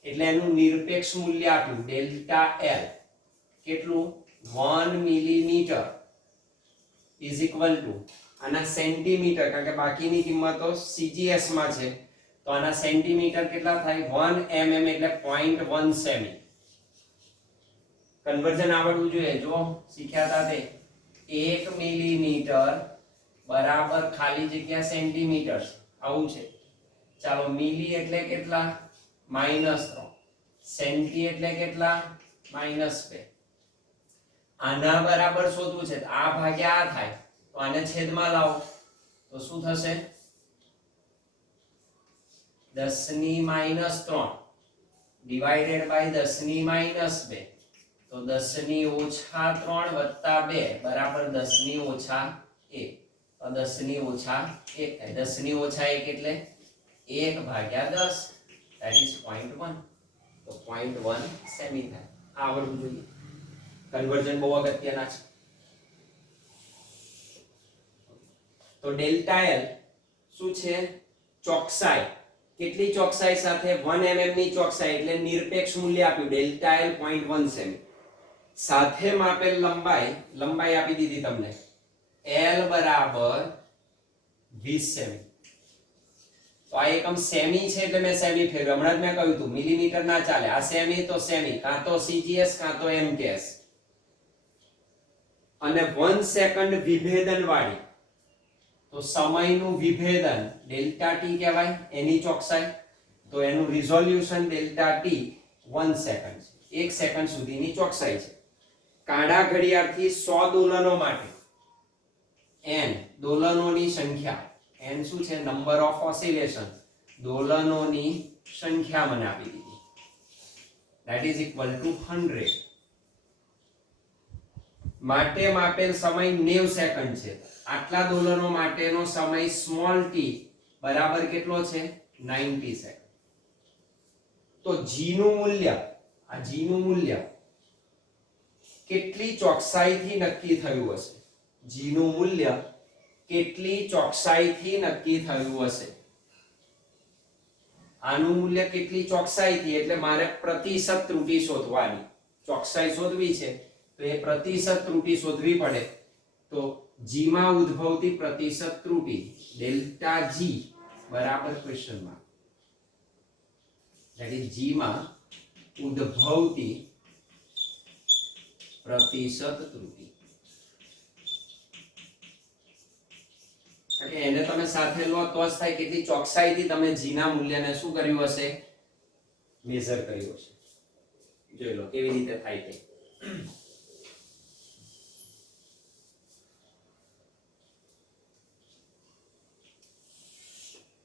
એટલે એનું નિરપેક્ષ મૂલ્ય આપ્યું ડેલ્ટા L. કેટલું? 1 મિલીમીટર ઇઝ ઇક્વલ ટુ આના સેન્ટીમીટર, કારણ કે બાકીની કિંમતો CGS માં છે, તો આના સેન્ટીમીટર કેટલા થાય? 1 mm એટલે 0.1 સેમી. કન્વર્ઝન આવડવું જોઈએ. જો શીખ્યા હતા તે 1 મિલીમીટર બરાબર ખાલી જગ્યા સેન્ટીમીટર, આવું છે. ચાલો, મિલી એટલે કેટલા? -3. સેન્ટી એટલે કેટલા? -2. આના બરાબર શોધવું છે. આ ભાગ્યા આ થાય, તો આને છેદમાં લાવો તો શું થશે? 10⁻³ ડિવાઇડેડ બાય 10⁻². તો 10⁻³ વત્તા 2 બરાબર 10⁻1. તો 10⁻1 થાય. 10⁻1 એટલે 1/10, that is 0.1. તો 0.1 સેમી થાય. આ આવડવું જોઈએ. કન્વર્ઝન બહુ અગત્યના છે. તો ડેલ્ટા L શું છે? ચોકસાઈ. કેટલી ચોકસાઈ સાથે? 1 mm ની ચોકસાઈ, એટલે નિરપેક્ષ મૂલ્ય આપ્યું ડેલ્ટા L 0.1 સેમી. સાથે માપેલ લંબાઈ આપી દીધી તમને L બરાબર 20 સેમી. તો આ એકમ સેમી છે એટલે મેં સેમી ફેરવ્યું. હમણાં જ મેં કહ્યું હતું મિલીમીટર ના ચાલે. આ સેમી તો સેમી, કાં તો CGS કાં તો MKS. અને 1 સેકન્ડ વિભેદન વાળી, તો સમયનું વિભેદન ડેલ્ટા T કહેવાય. એની ચોકસાઈ, તો એનું રિઝોલ્યુશન ડેલ્ટા T 1 સેકન્ડ છે. 1 સેકન્ડ સુધીની ચોકસાઈ છે. કાંડા ઘડિયાળથી 100 દોલનો માટે n દોલનોની સંખ્યા. n શું છે? Number of oscillation. દોલનોની સંખ્યા મને આપી દીધી, that is equal to 100. માટે માપેલ સમય 90 સેકન્ડ છે. આટલા દોલનો માટેનો સમય સ્મોલ t બરાબર કેટલો છે? 90 સેકન્ડ. તો g નું મૂલ્ય, આ g નું મૂલ્ય કેટલી ચોકસાઈથી નક્કી થયું હશે? g નું મૂલ્ય કેટલી ચોકસાઈથી નક્કી થયું હશે? આનું મૂલ્ય કેટલી ચોકસાઈથી, એટલે મારે પ્રતિશત ત્રુટિ શોધવાની. ચોકસાઈ શોધવી છે તો એ પ્રતિશત ત્રુટિ શોધવી પડે. તો g માં ઉદ્ભવતી પ્રતિશત ત્રુટિ ડેલ્ટા g બરાબર ક્વેશ્ચન માર્ક, એટલે g માં ઉદ્ભવતી પ્રતિશત ત્રુટિ. એટલે એને તમે સાથે લો તો જ થાય. કેટલી ચોકસાઈથી તમે g ના મૂલ્યને શું કર્યું હશે? મેઝર કર્યું હશે. જોઈ લો કેવી રીતે થાય તે.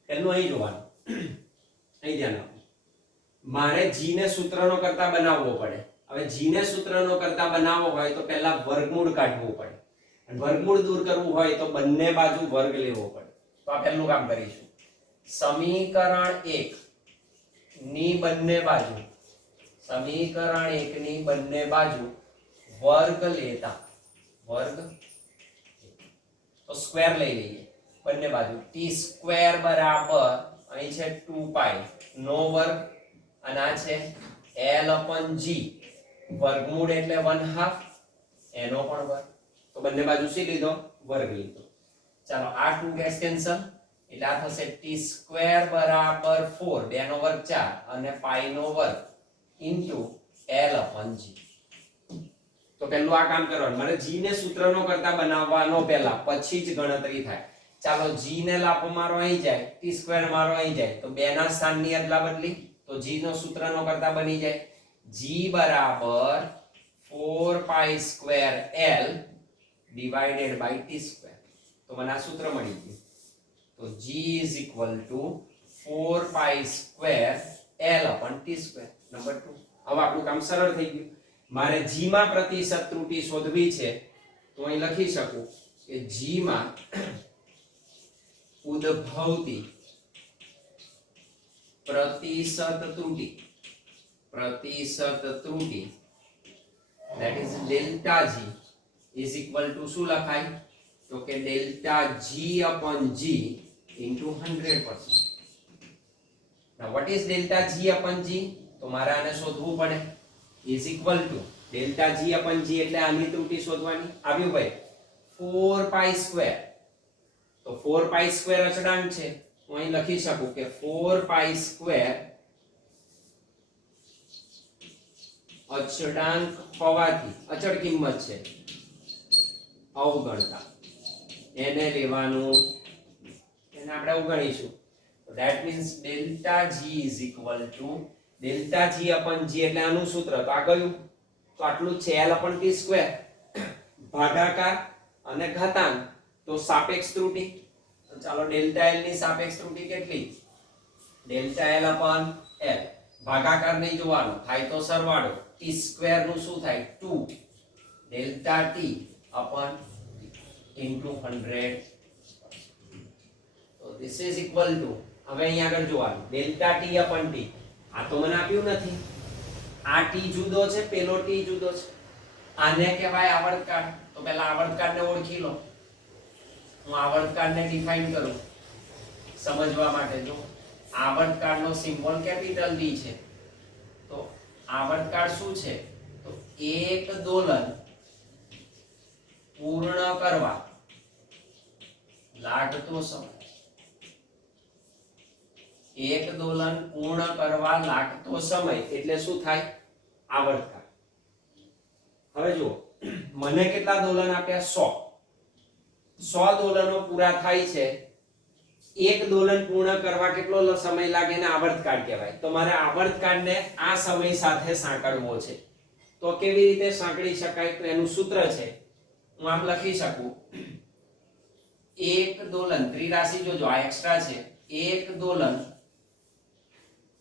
પહેલું અહીં જોવાનું, અહીં ધ્યાન આપો. મારે g ને સૂત્રનો કરતા બનાવવો પડે. હવે g ને સૂત્રનો કરતા બનાવવો હોય તો પહેલા વર્ગમૂળ કાઢવું પડે. અને વર્ગમૂળ દૂર કરવું હોય તો બંને બાજુ વર્ગ લેવો પડે. તો આ પહેલું કામ કરીશું. સમીકરણ 1 ની બંને બાજુ સમીકરણ 1 ની બંને બાજુ વર્ગ લેતા વર્ગ તો સ્ક્વેર લઈ લઈએ બંને બાજુ. t સ્ક્વેર બરાબર અહીં છે 2π નો વર્ગ અને આ છે l/g વર્ગમૂળ એટલે 1/2 એનો પણ વર્ગ. તો બંને બાજુ શું લીધો? વર્ગ લીધો. ચાલો આ 2 ગેટ્સ કેન્સલ એટલે આ થશે t સ્ક્વેર બરાબર 4 2 નો વર્ગ 4 અને π નો વર્ગ ઇન્ટુ l/g. તો પહેલું આ કામ કરવાનું. મને g ને સૂત્રનો કરતા બનાવવાનો પહેલા પછી જ ગણતરી થાય. ચાલો g ને લાપો મારો અહીં જાય t સ્ક્વેર મારો અહીં જાય તો બે ના સ્થાનની અદલા બદલી તો g નો સૂત્રનો કરતા બની જાય g બરાબર 4π square l divided by t square. તો મને આ સૂત્ર મળી ગયું. તો g is equal to 4π square l/t square. Number 2. હવે આપણું કામ સરળ થઈ ગયું. મારે g માં પ્રતિશત ત્રુટિ શોધવી છે તો અહીં લખી શકું કે g માં ઉદ્ભવતી પ્રતિશત ત્રુટિ that is delta g is equal to શું લખાય? તો કે delta g/g into 100%. now what is delta g/g? તો મારે આને શોધવું પડે. is equal to delta g/g એટલે આની ત્રુટિ શોધવાની. આવ્યું ભાઈ 4π સ્ક્વેર. તો 4π સ્ક્વેર અચળાંક છે હું અહીં લખી શકું કે 4π સ્ક્વેર અચળાંક હોવાથી અચળ કિંમત છે અવગણતા એને લેવાનું એને આપણે અવગણીશું. that means delta g is equal to delta g/g એટલે આનું સૂત્ર તો આ કયું? તો આટલું છે l/t સ્ક્વેર ભાગાકાર અને ઘાતાંક તો સાપેક્ષ ત્રુટિ. તો ચાલો ડેલ્ટા l ની સાપેક્ષ ત્રુટિ કેટલી? ડેલ્ટા l/l ભાગાકાર નહીં જોવાનો થાય તો સરવાળો t સ્ક્વેર નું શું થાય? 2 ડેલ્ટા t into 100. તો this is equal to હવે અહીં આગળ જોવાનું ડેલ્ટા t/t આ તો મને આપ્યું નથી. આ t જુદો છે પેલો t જુદો છે. આને કહેવાય આવર્તકાળ. તો પહેલા આવર્તકાળને ઓળખી લો. હું આવર્તકાળને ડિફાઇન કરું સમજવા માટે. જો આવર્તકાળનો સિમ્બોલ કેપિટલ D છે તો આવર્તકાળ શું છે? તો એક દોલન પૂર્ણ કરવા લાગતો સમય. એક દોલન પૂર્ણ કરવા લાગતો સમય એટલે શું થાય? આવર્તકાળ. હવે જુઓ મને કેટલા દોલન આપ્યા? 100 દોલનો પૂરા થાય છે. એક દોલન પૂર્ણ કરવા કેટલો સમય લાગે ને આવર્તકાળ કહેવાય. તો મારે આવર્તકાળને આ સમય સાથે સાંકળવો છે. તો કેવી રીતે સાંકળી શકાય? તો એનું સૂત્ર છે હું આમ લખી શકું એક દોલન ત્રિરાશિ જોજો આ એક્સ્ટ્રા છે. એક દોલન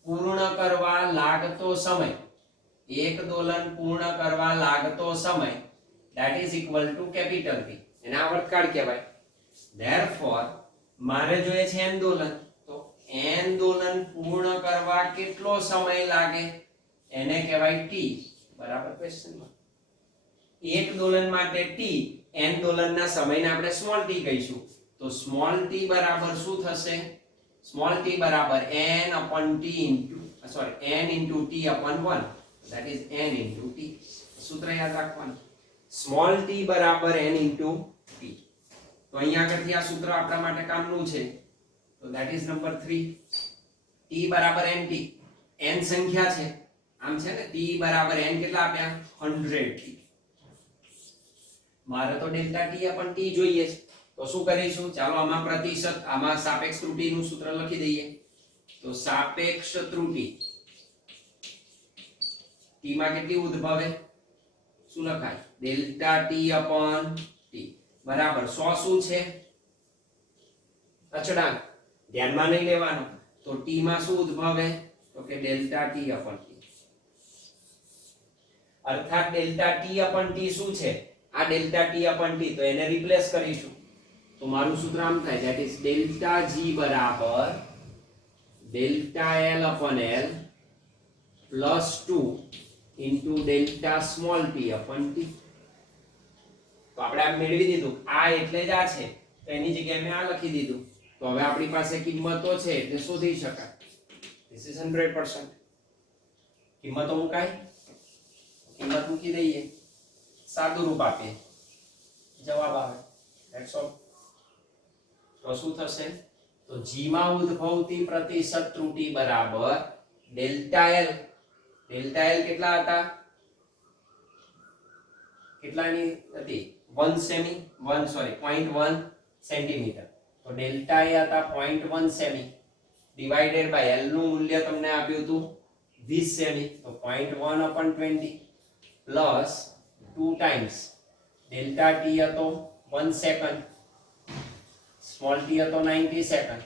પૂર્ણ કરવા લાગતો સમય. એક દોલન પૂર્ણ કરવા લાગતો સમય that is equal to capital P. એને આવર્તકાળ કહેવાય. therefore મારે જોઈએ છે n દોલન. તો n દોલન પૂર્ણ કરવા કેટલો સમય લાગે એને કહેવાય t બરાબર ક્વેશ્ચન માં. એક દોલન માટે t n દોલનના સમયને આપણે સ્મોલ t કહીશું. તો સ્મોલ t બરાબર શું થશે? સ્મોલ t બરાબર n into t/1 that is n into t. સૂત્ર યાદ રાખવાનું સ્મોલ t બરાબર n into t. તો અહીંયા આગળથી આ સૂત્ર આપણા માટે કામનું છે. તો that is number 3. t બરાબર nt n સંખ્યા છે આમ છે ને. t બરાબર n કેટલા આપ્યા? 100t. મારે તો ડેલ્ટા t/t જોઈએ છે. તો શું કરીશું? ચાલો આમાં પ્રતિશત આમાં સાપેક્ષ ત્રુટિનું સૂત્ર લખી દઈએ. તો સાપેક્ષ ત્રુટિ t માં કેટલી ઉદ્ભવે? શું લખાય? ડેલ્ટા t/t બરાબર 100 શું છે? અચળાંક ધ્યાનમાં નહીં લેવાનો. તો t માં શું ઉદ્ભવે? તો કે ડેલ્ટા t/t. અર્થાત ડેલ્ટા t/t શું છે? આ ડેલ્ટા t/t. તો એને રિપ્લેસ કરીશું. तो मारू सूत्र आम थाय that is delta G बराबर delta L upon L plus 2 into delta small p upon t. તો આપણે આ મેળવી દીધું, આ એટલે જ આ છે તો એની જગ્યાએ મેં આ લખી દીધું. તો હવે આપણી પાસે કિંમતો છે એટલે શોધી શકાય. This is 100%. કિંમતો મુકાય, કિંમત મૂકી દઈએ, સાદું રૂપ આપીએ, જવાબ આવે. That's all. તો શું થશે? તો g માં ઉદ્ભવતી પ્રતિશત ત્રુટી બરાબર ડેલ્ટા L. ડેલ્ટા L કેટલા હતા? કેટલાની હતી? 1 સેમી 0.1 સેન્ટીમીટર. તો ડેલ્ટા એ હતા 0.1 સેમી ડિવાઇડેડ બાય L નું મૂલ્ય તમને આપ્યું હતું 20 સેમી. તો 0.1 upon 20 plus 2 times delta t હતો 1 સેકન્ડ, સ્મોલ t હતો 90 second.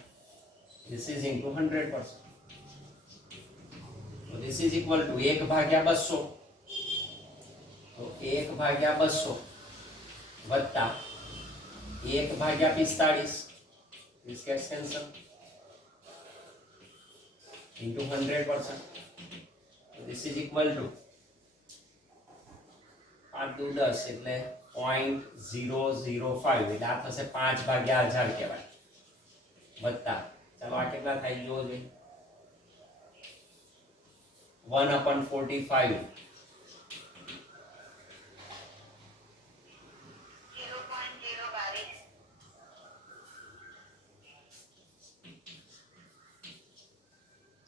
This is into 100%. So this is equal to 1 ભાગ્યા 200. તો 1 ભાગ્યા 200 વત્તા 1 ભાગ્યા 45. This gets cancelled into 100%. So this is equal to 5 દુ 10 એટલે 0.005 એટલે આ થશે 5 ભાગ્યા 1000 કહેવાય. વત્તા ચાલો આ કેટલા થાય જોવો જોઈએ, 1 upon 45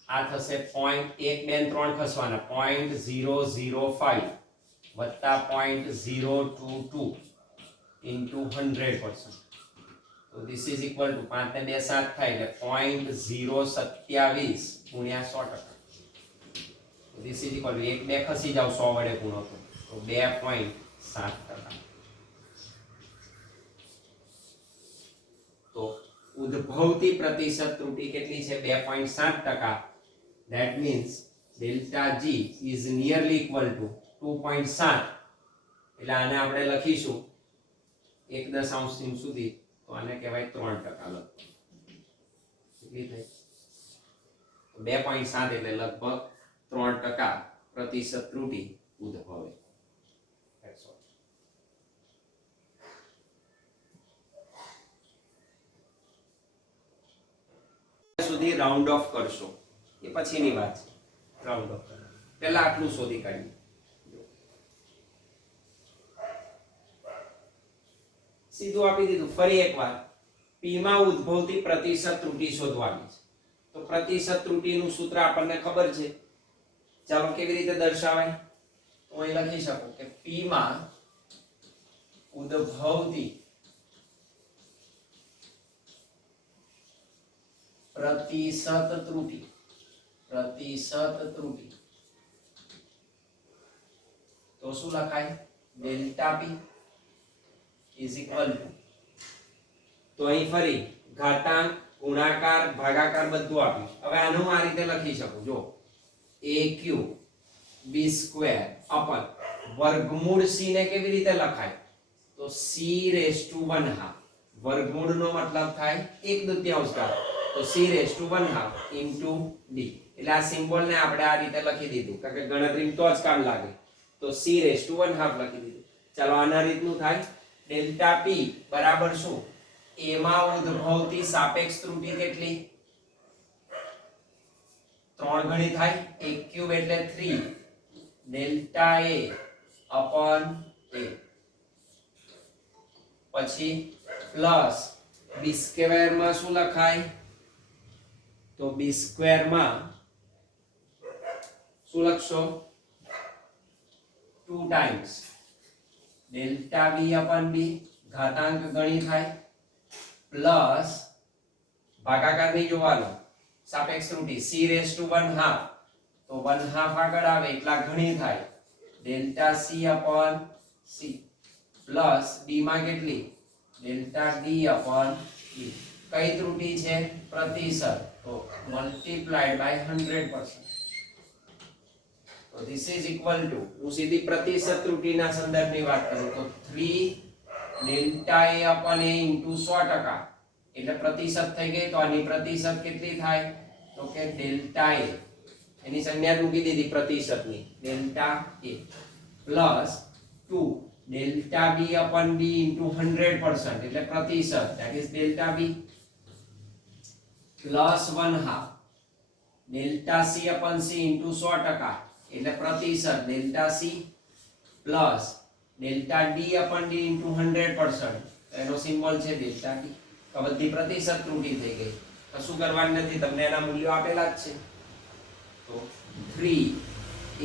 આ થશે 0.1 2 3 ખસવાના 0.005 વત્તા 0.022 into 100%. So this is equal to 5 ને 2 7 થાય એટલે 0.027 ગુણ્યા 100%. So this is equal to 1 2 ખસી જાવ 100 વડે ગુણો તો 2.7%. તો ઉદ્ભવતી પ્રતિશત ત્રુટી કેટલી છે? 2.7%. That means delta G is nearly equal to 2.7. એટલે આને આપણે લખીશું 1.0 સુધી તો આને કહેવાય 3% લગભગ. કેટલી થઈ? 2.7 એટલે લગભગ 3% પ્રતિશત ત્રુટી ઉદ્ભવે. That's all. સુધી રાઉન્ડ ઓફ કરશો એ પછીની વાત છે. રાઉન્ડ ઓફ પહેલા આટલું શોધી કાઢીએ. સીધું આપી દીધું. ફરી એકવાર p માં ઉદ્ભવતી પ્રતિશત ત્રુટી શોધવાની છે. તો પ્રતિશત ત્રુટીનું સૂત્ર આપણને ખબર છે. ચાલો કેવી રીતે દર્શાવાય? તો અહીં લખી શકું કે p માં ઉદ્ભવતી પ્રતિશત ત્રુટી તો શું લખાય? Delta p is equal to, તો અહીં ફરી ઘાતાંક ગુણાકાર ભાગાકાર બધું આપ્યું. હવે આનું આ રીતે લખી શકું જો aq b² અપન વર્ગમૂળ c ને કેવી રીતે લખાય? તો c⁻², વર્ગમૂળનો મતલબ થાય 1/2 ઘાત, તો c⁻² into d. એટલે આ સિમ્બોલ ને આપણે આ રીતે લખી દીધું કારણ કે ગણતરીમાં તો જ કામ લાગે. તો c⁻² લખી દીધું. ચાલો આના રીતનું થાય. ડેલ્ટા p બરાબર શું? a માં ઉદ્ભવતી સાપેક્ષ ત્રુટી કેટલી? 3 ગણી થાય. a³ એટલે 3 ડેલ્ટા a upon a, પછી પ્લસ b² માં શું લખાય? તો b² માં શું લખશો? 2 times delta b upon b, ઘાતાંક ગણી થાય, પ્લસ ભાગાકાર નહીં જોવાનો, સાપેક્ષ ત્રુટી c⁻², તો 1/2 આગળ આવે એટલા ગણી થાય delta c upon c, plus b માં કેટલી? Delta d upon d. કઈ ત્રુટી છે? પ્રતિશત, તો મલ્ટીપ્લાઈડ બાય 100%. તો this is equal to, હું સીધી પ્રતિશત ત્રુટીના સંદર્ભની વાત કરું તો 3 ડેલ્ટા એ અપન એ ઇન્ટુ 100%, એટલે પ્રતિશત થઈ ગઈ. તો આની પ્રતિશત કેટલી થાય? તો કે ડેલ્ટા એ, એની સંજ્ઞા મૂકી દીધી પ્રતિશતની, delta A plus 2 delta B upon B into 100%, એટલે પ્રતિશત, that is delta B plus 1/2 delta C upon C into 100%, એટલે પ્રતિશત delta C plus delta D upon D into 100%, એનો સિમ્બોલ છે ડેલ્ટા ડી. તો બધી પ્રતિશત ત્રુટી થઈ ગઈ. કશું કરવાનું નથી, તમને એના મૂલ્યો આપેલા જ છે. તો 3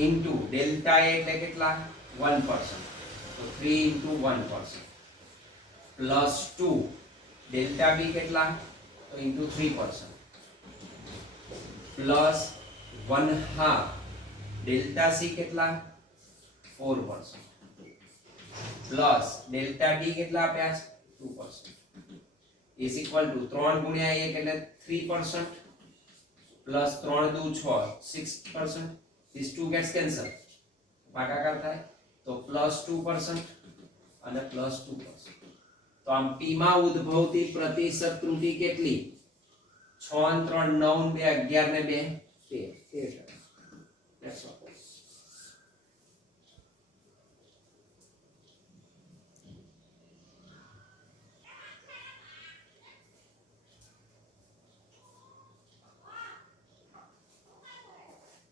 ઇન્ટુ ડેલ્ટા એ એટલે કેટલા? 1%, તો 3 ઇન્ટુ 1% પ્લસ 2 ડેલ્ટા બી કેટલા? તો ઇન્ટુ 3% પ્લસ 1/2 ડેલ્ટા સી કેટલા? 4% પ્લસ ડેલ્ટા ડી કેટલા આપ્યા? 2% ઇઝ ઇક્વલ ટુ 3 ગુણ્યા 1 એટલે 3% પ્લસ 3 દુ 6 ધીસ 2 ગેટ્સ કેન્સલ, ભાગાકાર થાય. તો પ્લસ 2% અને પ્લસ 2%. તો આમ પી માં ઉદ્ભવતી પ્રતિશત ત્રુટી કેટલી? 6 અને 3 9 2 11 ને 2 13. That's all.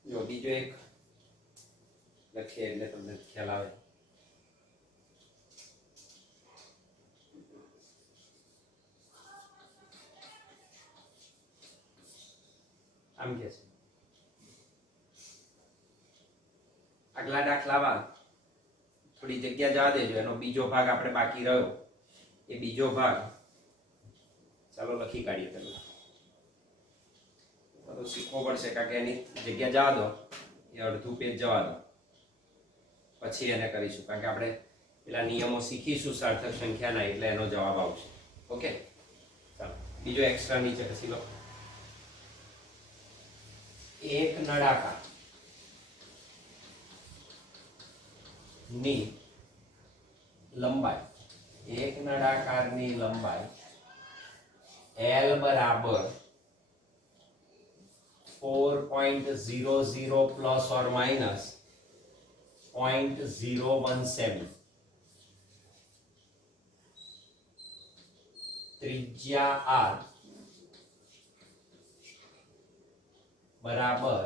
જો બીજો એક લખીએ એટલે તમને ખ્યાલ આવે. આમ કે છે આગલા દાખલામાં થોડી જગ્યા જવા દેજો, એનો બીજો ભાગ આપણે બાકી રહ્યો એ બીજો ભાગ ચાલો લખી કાઢીએ. પેલો તો શીખવો પડશે, કારણ કે એની જગ્યા જવા દો, એ અડધું પેજ જવા દો, પછી એને કરીશું. કારણ કે આપણે પેલા નિયમો શીખીશું સાર્થક સંખ્યાના, એટલે એનો જવાબ આવશે. ઓકે, ચાલો બીજો એક્સ્ટ્રા નીચે પછી લો. એક નળાકાર ની લંબાઈ, એક નળાકારની લંબાઈ L બરાબર 4.00 પ્લસ ઓર માઇનસ 0.01 સેમી, ત્રિજ્યા R બરાબર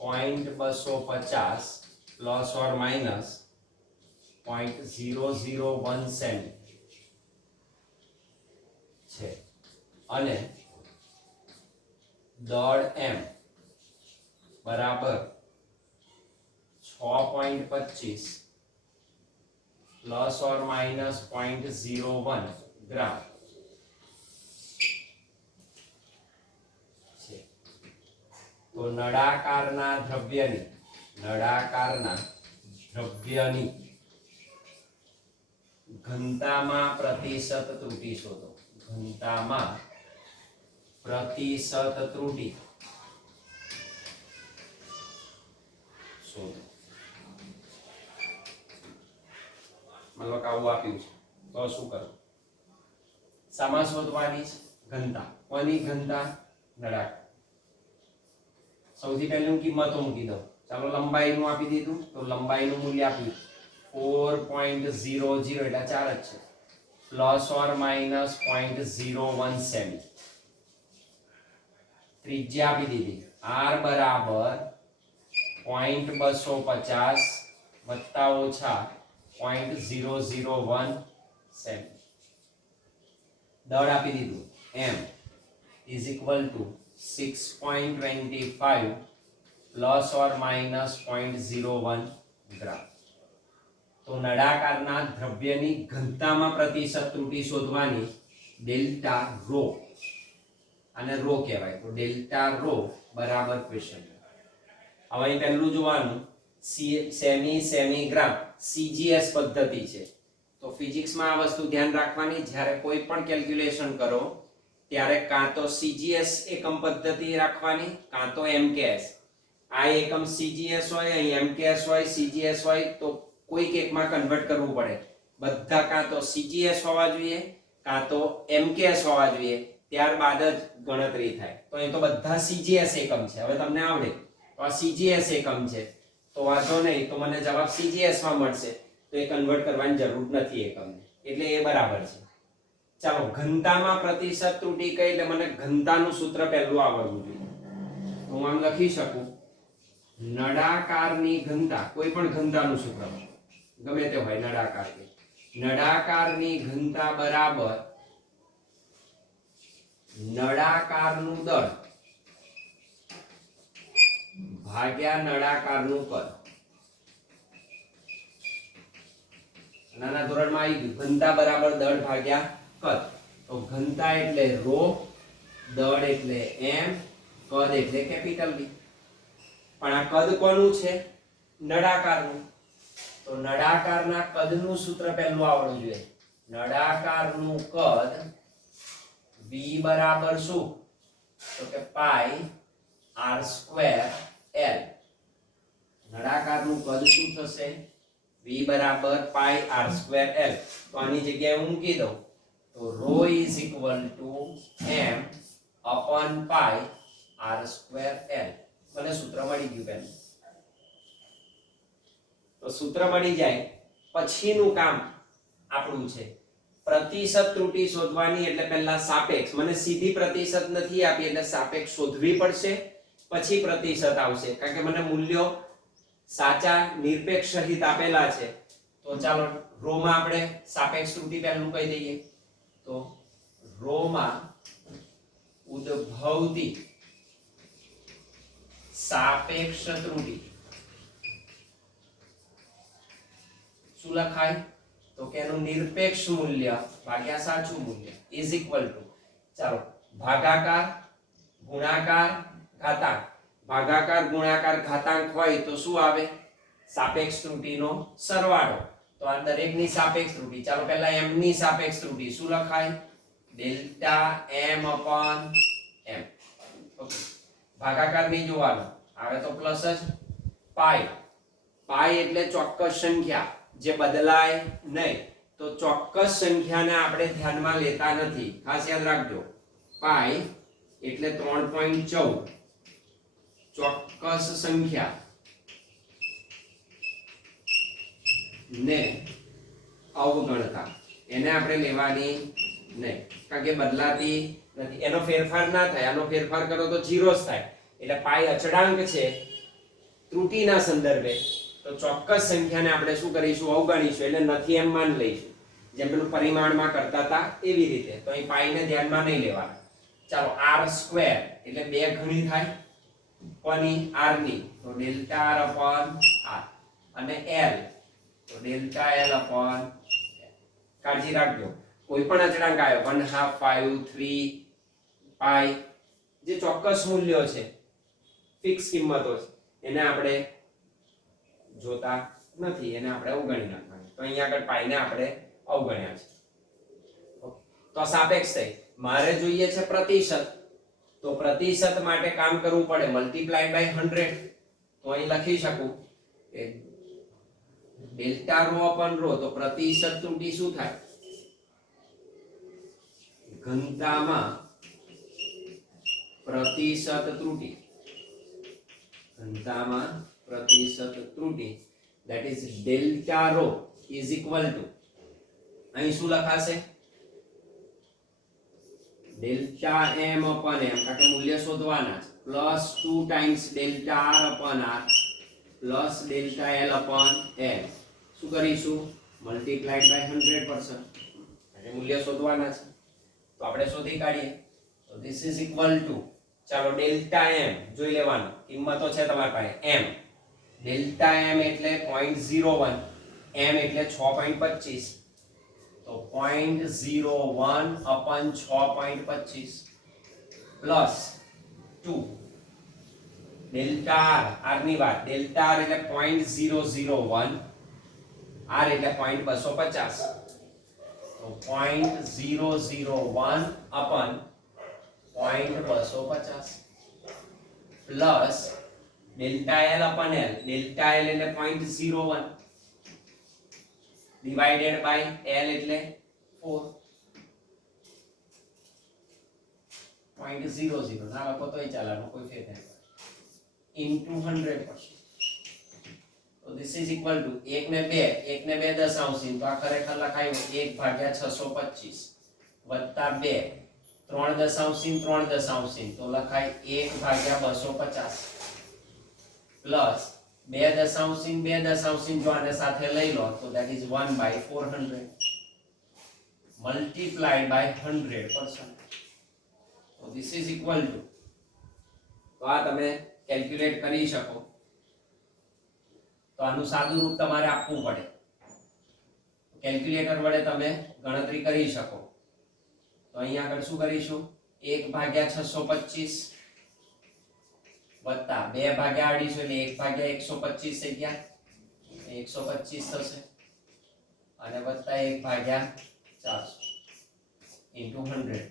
0.250 પ્લસ ઓર માઇનસ 0.001 સેમી છે, અને દળ M બરાબર 6.25 પ્લસ ઓર માઇનસ 0.01 ગ્રામ છે. તો નળાકારના દ્રવ્યની ઘનતામાં પ્રતિશત ત્રુટી શોધો. ઘનતામાં પ્રતિશત ત્રુટી શોધો. મતલબ આવું આપ્યું છે તો શું કરવું? સામા શોધવાની ઘનતા. કોની ઘનતા? નળાકાર. સૌથી પહેલું કિંમતો મૂકી દો. ચાલો લંબાઈનું આપી દીધું, તો લંબાઈનું મૂલ્ય આપ્યું 4.00 એટલે 4 જ છે, પ્લસ ઓર માઇનસ 0.01 સેમી. ત્રિજ્યા આપી દીધી R બરાબર 0.250 વત્તા ઓછા 0.001 સેમી. દળ આપી દીધું M is equal to 6.25 plus or minus 0.01 ગ્રામ. તો નળાકારના દ્રવ્યની ઘનતામાં પ્રતિશત ત્રુટી શોધવાની ડેલ્ટા રો, અને રો કહેવાય. તો ડેલ્ટા રો બરાબર ક્વેશ્ચન. હવે અહીં પહેલું જોવાનું સેમી ગ્રામ CGS પદ્ધતિ છે. તો ફિઝિક્સમાં આ વસ્તુ ધ્યાન રાખવાની, જ્યારે કોઈ પણ કેલ્ક્યુલેશન કરો ત્યારે કાં તો CGS એકમ પદ્ધતિ રાખવાની, કાં તો MKS. આ એકમ CGS હોય, અહીં MKS હોય, CGS હોય, તો કોઈક એકમાં કન્વર્ટ કરવું પડે. બધા કાં તો CGS હોવા જોઈએ કાં તો MKS હોવા જોઈએ, ત્યારબાદ જ ગણતરી થાય. તો એ તો બધા CGS એકમ છે. હવે તમને આવડે તો આ CGS એકમ છે તો વાંધો નહીં, તો મને જવાબ CGS માં મળશે, તો એ કન્વર્ટ કરવાની જરૂર નથી એકમને, એટલે એ બરાબર છે. ચાલો, ઘનતામાં પ્રતિશત ત્રુટી કઈ, એટલે મને ઘનતાનું સૂત્ર પહેલું આવડવું જોઈએ. હું આમ લખી શકું, નળાકારની ઘનતા, કોઈ પણ ઘનતાનું સૂત્ર ગમે તે હોય, નળાકાર કે નળાકારની ઘનતા બરાબર નળાકારનું દળ ભાગ્યા નળાકારનું કદ. નાના ધોરણમાં આવી ગયું, ઘનતા બરાબર દળ ભાગ્યા કદ. તો ઘનતા એટલે રો, દળ એટલે m, કદ એટલે કેપિટલ B. પણ આ કદ કોનું છે? નળાકારનું. તો નળાકારના કદનું સૂત્ર પહેલું આવડવું જોઈએ. નળાકારનું કદ V બરાબર શું? તો કે પાઈ r સ્ક્વેર l. નળાકારનું કદ શું થશે? V બરાબર પાઈ r સ્ક્વેર l. તો આની જગ્યાએ હું મૂકી દઉં તો ρ is equal to m upon pi r square l. મને સૂત્ર મળી ગયું પહેલું. તો સૂત્ર મળી જાય પછીનું કામ આપણું છે પ્રતિશત ત્રુટી શોધવાની. એટલે પહેલા સાપેક્ષ, મને સીધી પ્રતિશત નથી આપી એટલે સાપેક્ષ શોધવી પડશે, પછી પ્રતિશત આવશે, કારણ કે મને મૂલ્યો સાચા નિરપેક્ષ સહિત આપેલા છે. તો ચાલો રો માં આપણે સાપેક્ષ ત્રુટી પહેલું કહી દઈએ. તો રો માં ઉદ્ભવતી સાપેક્ષ ત્રુટી શું લખાય? તો કે એનું નિરપેક્ષ મૂલ્ય ભાગ્યા સાચું મૂલ્ય ઇઝ ઇક્વલ ટુ, ચાલો ભાગાકાર ગુણાકાર ઘાતાંક. ભાગાકાર ગુણાકાર ઘાતાંક હોય તો શું આવે? સાપેક્ષ ત્રુટીનો સરવાળો. તો આ દરેકની સાપેક્ષ ત્રુટી. ચાલો પહેલા m ની સાપેક્ષ ત્રુટી શું લખાય? Delta m upon m. Okay, ભાગાકાર નહીં જોવાનો, આવે તો પ્લસ જ. પાઈ, પાઈ એટલે ચોક્કસ સંખ્યા જે બદલાય નહીં. તો ચોક્કસ સંખ્યાને આપણે ધ્યાનમાં લેતા નથી, ખાસ યાદ રાખજો. પાઈ એટલે 3.14 ચોક્કસ સંખ્યા ને અવગણતા, એને આપણે લેવાની નહીં, કારણ કે બદલાતી નથી. એનો ફેરફાર ના થાય, આનો ફેરફાર કરો તો 0 જ થાય. એટલે પાઈ અચળાંક છે ત્રુટીના સંદર્ભે, તો ચોક્કસ સંખ્યાને આપણે શું કરીશું? અવગણીશું, એટલે નથી એમ માન લઈશું, જેમ પેલું પરિમાણમાં કરતા હતા એવી રીતે. તો અહીં પાઈને ધ્યાનમાં નહીં લેવાના. ચાલો r સ્ક્વેર એટલે 2 ગણી થાય કોની? r ની. તો ડેલ્ટા r અપોન r. અને l તો ડેલ્ટા l અપોન. કાળજી રાખજો, કોઈ પણ અચળાંક આવ્યો 1/2 5 3 પાઈ, જે ચોક્કસ મૂલ્યો છે, ફિક્સ કિંમતો છે, એને આપણે જોતા નથી, એને આપણે અવગણી નાખવાની. તો અહીંયા આગળ પાઈને આપણે અવગણ્યા છે. તો સાપેક્ષ થઈ. મારે જોઈએ છે પ્રતિશત, તો પ્રતિશત માટે કામ કરવું પડે મલ્ટીપ્લાય બાય 100. તો અહીં લખી શકું કે ડેલ્ટા રો અપન રો. તો પ્રતિશત ત્રુટી શું થાય? ઘનતામાં પ્રતિશત ત્રુટી. ઘનતામાં પ્રતિશત ત્રુટી, that is delta rho is equal to, અહીં શું લખાશે? ડેલ્ટા m upon m, કારણ કે મૂલ્ય શોધવાના છે, plus 2 times delta r upon r plus delta l upon l. શું કરીશું? મલ્ટીપ્લાઈડ બાય 100%, એટલે મૂલ્ય શોધવાના છે, તો આપણે શોધી કાઢીએ. તો ધીસ ઇઝ ઇક્વલ ટુ, ચાલો ડેલ્ટા m જોઈ લેવાનું, કિંમતો છે તમારી પાસે m. ડેલ્ટા m એટલે 0.01, m એટલે 6.25, તો 0.01 અપન 6.25 પ્લસ 2 ડેલ્ટા r, r ની વાત, ડેલ્ટા r એટલે 0.001, r એટલે 0.250, તો 0.001 અપન 0.250 plus delta l અપન l, delta l એટલે 0.01, ડિવાઇડેડ બાય l એટલે 4.00 ના લખો તોય ચાલે, આનો કોઈ ફેર નહીં ઇન્ટુ 100%. તો ધીસ ઇઝ ઇક્વલ ટુ 1 ને 2 દશાંશી, તો આ ખરેખર લખાયું 1/625 વત્તા 2 3 દશાંશી તો લખાય 1/250 પ્લસ 2 દશાંશી જો આને સાથે લઈ લો તો that is 1/400 multiplied by 100%. so this is equal to, તો આ તમે કેલ્ક્યુલેટ કરી શકો. તો આનું સાદું રૂપ તમારે આપવું પડે, કેલ્ક્યુલેટર વડે તમે ગણતરી કરી શકો. તો અહીંયા આગળ શું કરીશું, 1/625 વત્તા 2/250 એટલે 1/125 થઈ ગયા, 125 થશે, અને વત્તા 1/400 ઇન્ટુ 100.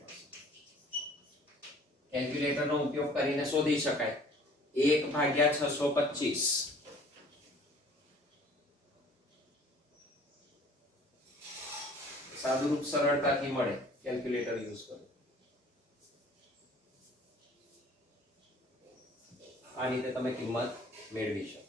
કેલ્ક્યુલેટરનો ઉપયોગ કરીને શોધી શકાય 1/625 સાદું રૂપ સરળતાથી મળે કેલ્ક્યુલેટર યુઝ કરો. આ રીતે તમે કિંમત મેળવી શકો.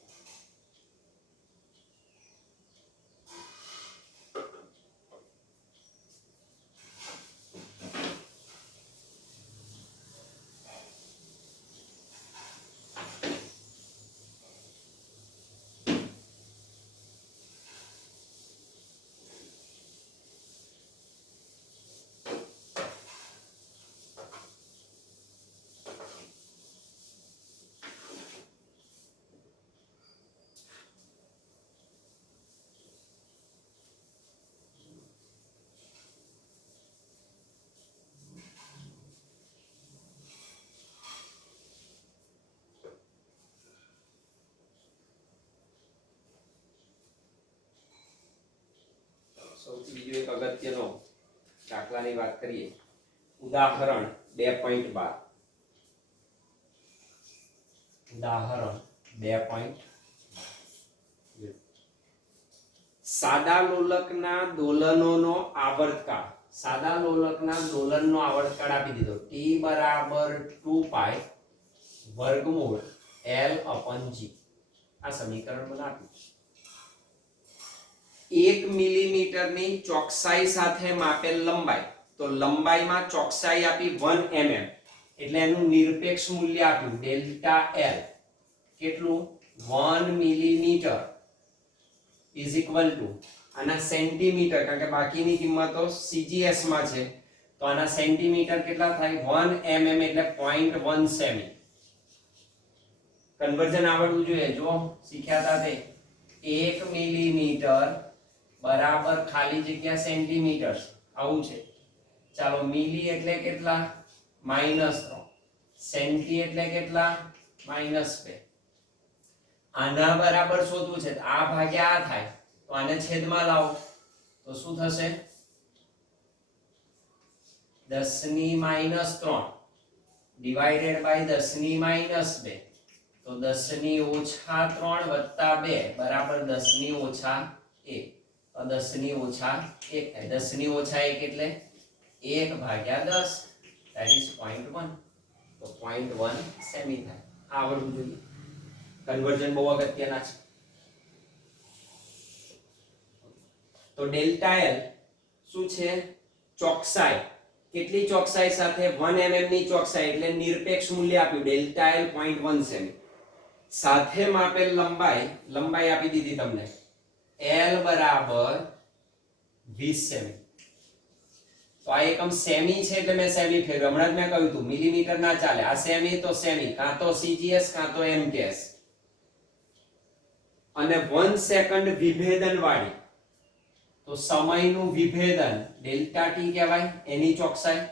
સૌથી બીજો એક અગત્યનો દાખલાની વાત કરીએ. ઉદાહરણ 2.12. ઉદાહરણ 2.12. સાદા લોલકના દોલનોનો આવર્તકાળ. સાદા લોલકના દોલનનો આવર્તકાળ આપી દીધો t બરાબર 2π વર્ગમૂળ l/g. આ સમીકરણ બનાવ્યું. 1 મિલીમીટરની ચોકસાઈ સાથે માપેલ લંબાઈ, તો લંબાઈમાં ચોકસાઈ આપી 1 mm એટલે એનું નિરપેક્ષ મૂલ્ય આપ્યું ડેલ્ટા l. કેટલું? 1 મિલીમીટર ઇઝ ઇક્વલ ટુ, આના સેન્ટીમીટર, કારણ કે બાકીની કિંમતો સીજીએસ માં છે, તો આના સેન્ટીમીટર કેટલા થાય? 1 mm એટલે 0.1 સેમી. કન્વર્ઝન આવડવું જોઈએ. જો શીખ્યા હતા તે 1 મિલીમીટર બરાબર ખાલી જગ્યા સેન્ટીમીટર આવું છે. ચાલો, મિલી એટલે કેટલા? -3. સેન્ટી એટલે કેટલા? -2. આના બરાબર શોધવું છે, આ ભાગ્યા આ થાય, તો આને છેદમાં લાવો તો શું થશે? 10⁻³ ડિવાઇડેડ બાય 10⁻², તો 10⁻³ વત્તા 2 બરાબર 10⁻1. તો 10⁻1 થાય. 10⁻1 એટલે 1/10, that is 0.1. તો 0.1 સેમી થાય. આવડવું જોઈએ. કન્વર્ઝન બહુ અગત્યના છે. તો ડેલ્ટા એલ શું છે? ચોકસાઈ. કેટલી ચોકસાઈ સાથે? 1 mm ની ચોકસાઈ એટલે નિરપેક્ષ મૂલ્ય આપ્યું ડેલ્ટા એલ 0.1 સેમી. સાથે માપેલ લંબાઈ આપી દીધી તમને l બરાબર 20 સેમી. તો આ એકમ સેમી છે એટલે મેં સેમી ફેરવ્યું. હમણાં જ મેં કહ્યું હતું મિલીમીટર ના ચાલે, આ સેમી તો સેમી, કાં તો સીજીએસ કાં તો એમકેએસ. અને 1 સેકન્ડ વિભેદન વાળી, તો સમયનું વિભેદન ડેલ્ટા ટી કહેવાય એની ચોકસાઈ.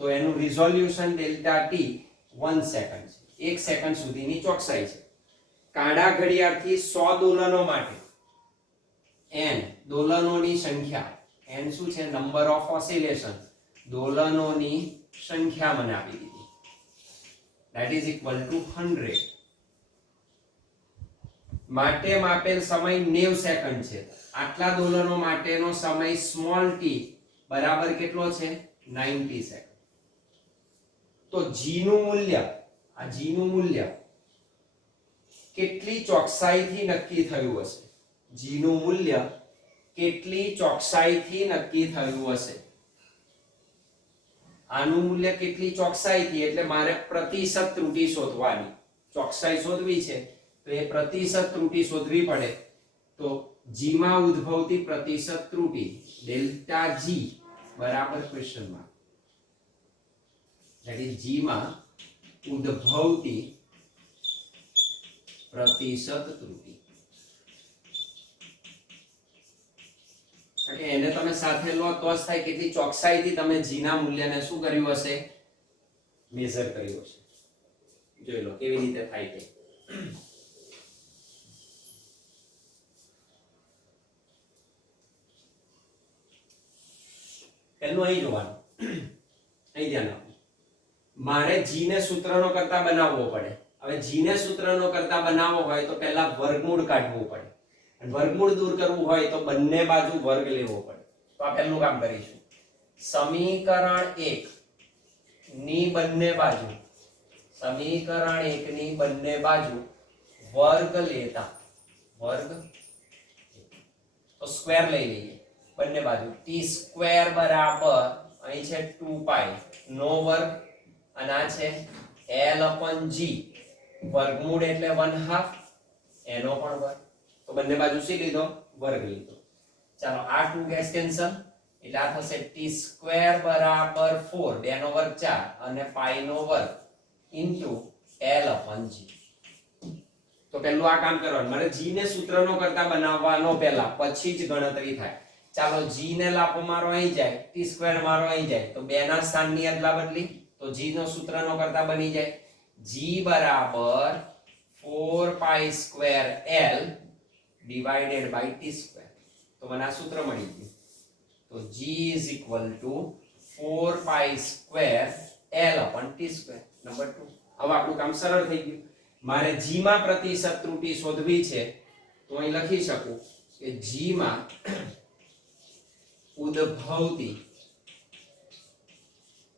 તો એનું રિઝોલ્યુશન ડેલ્ટા ટી 1 સેકન્ડ છે. 1 સેકન્ડ સુધીની ચોકસાઈ છે. કાંડા ઘડિયાળથી 100 દોલનો માટે n દોલનોની સંખ્યા, n શું છે? નંબર ઓફ ઓસિલેશન, દોલનોની સંખ્યા મને આપી દીધી, that is equal to 100. માટે માપેલ સમય 90 સેકન્ડ છે. આટલા દોલનો માટેનો સમય સ્મોલ t બરાબર કેટલો છે 90 સેકન્ડ. તો g નું મૂલ્ય, આ g નું મૂલ્ય કેટલી ચોકસાઈથી નક્કી થયું હશે? g નું મૂલ્ય કેટલી ચોકસાઈથી નક્કી થયું હશે? આનું મૂલ્ય કેટલી ચોકસાઈથી એટલે મારે પ્રતિશત ત્રુટી શોધવાની. ચોકસાઈ શોધવી છે તો એ પ્રતિશત ત્રુટી શોધવી પડે. તો g માં ઉદ્ભવતી પ્રતિશત ત્રુટી ડેલ્ટા g બરાબર question mark, that is g માં ઉદ્ભવતી પ્રતિશત ત્રુટી. એટલે એને તમે સાથે લો તો જ થાય કેટલી ચોકસાઈથી તમે g ના મૂલ્યને શું કર્યું હશે? મેઝર કર્યું હશે. જોઈ લો કેવી રીતે થાય તે. પહેલું અહીં જોવાનું, અહીં ધ્યાન આપો. મારે g ને સૂત્રનો કરતા બનાવવો પડે. હવે g ને સૂત્રનો કરતા બનાવવો હોય તો પહેલા વર્ગમૂળ કાઢવું પડે. અને વર્ગમૂળ દૂર કરવું હોય તો બંને બાજુ વર્ગ લેવો પડે. તો આ પહેલું કામ કરીશું. સમીકરણ 1 ની બંને બાજુ, સમીકરણ 1 ની બંને બાજુ વર્ગ લેતા, વર્ગ તો સ્ક્વેર લઈ લઈએ બંને બાજુ. t સ્ક્વેર બરાબર અહીં છે 2π નો વર્ગ અને આ છે l/g, વર્ગમૂળ એટલે 1/2 એનો પણ વર્ગ. તો બંને બાજુ શું લીધો? વર્ગ લીધો. ચાલો આ 2 ગેસ કેન્સલ એટલે આ થશે t સ્ક્વેર બરાબર 4, 2 નો વર્ગ 4 અને π નો વર્ગ ઇન્ટુ l/g. તો પહેલું આ કામ કરવાનું. મારે g ને સૂત્રનો કરતા બનાવવાનો પહેલા, પછી જ ગણતરી થાય. ચાલો g ને લાપો મારો અહીં જાય, t સ્ક્વેર મારો અહીં જાય, તો 2 ના સ્થાનની અદલા બદલી, તો g નો સૂત્રનો કરતા બની જાય g બરાબર 4π square l divided by t square. તો મને આ સૂત્ર મળી ગયું. તો g is equal to 4π square l/t square. Number 2. હવે આપણું કામ સરળ થઈ ગયું. મારે g માં પ્રતિશત ત્રુટી શોધવી છે તો અહીં લખી શકું કે g માં ઉદ્ભવતી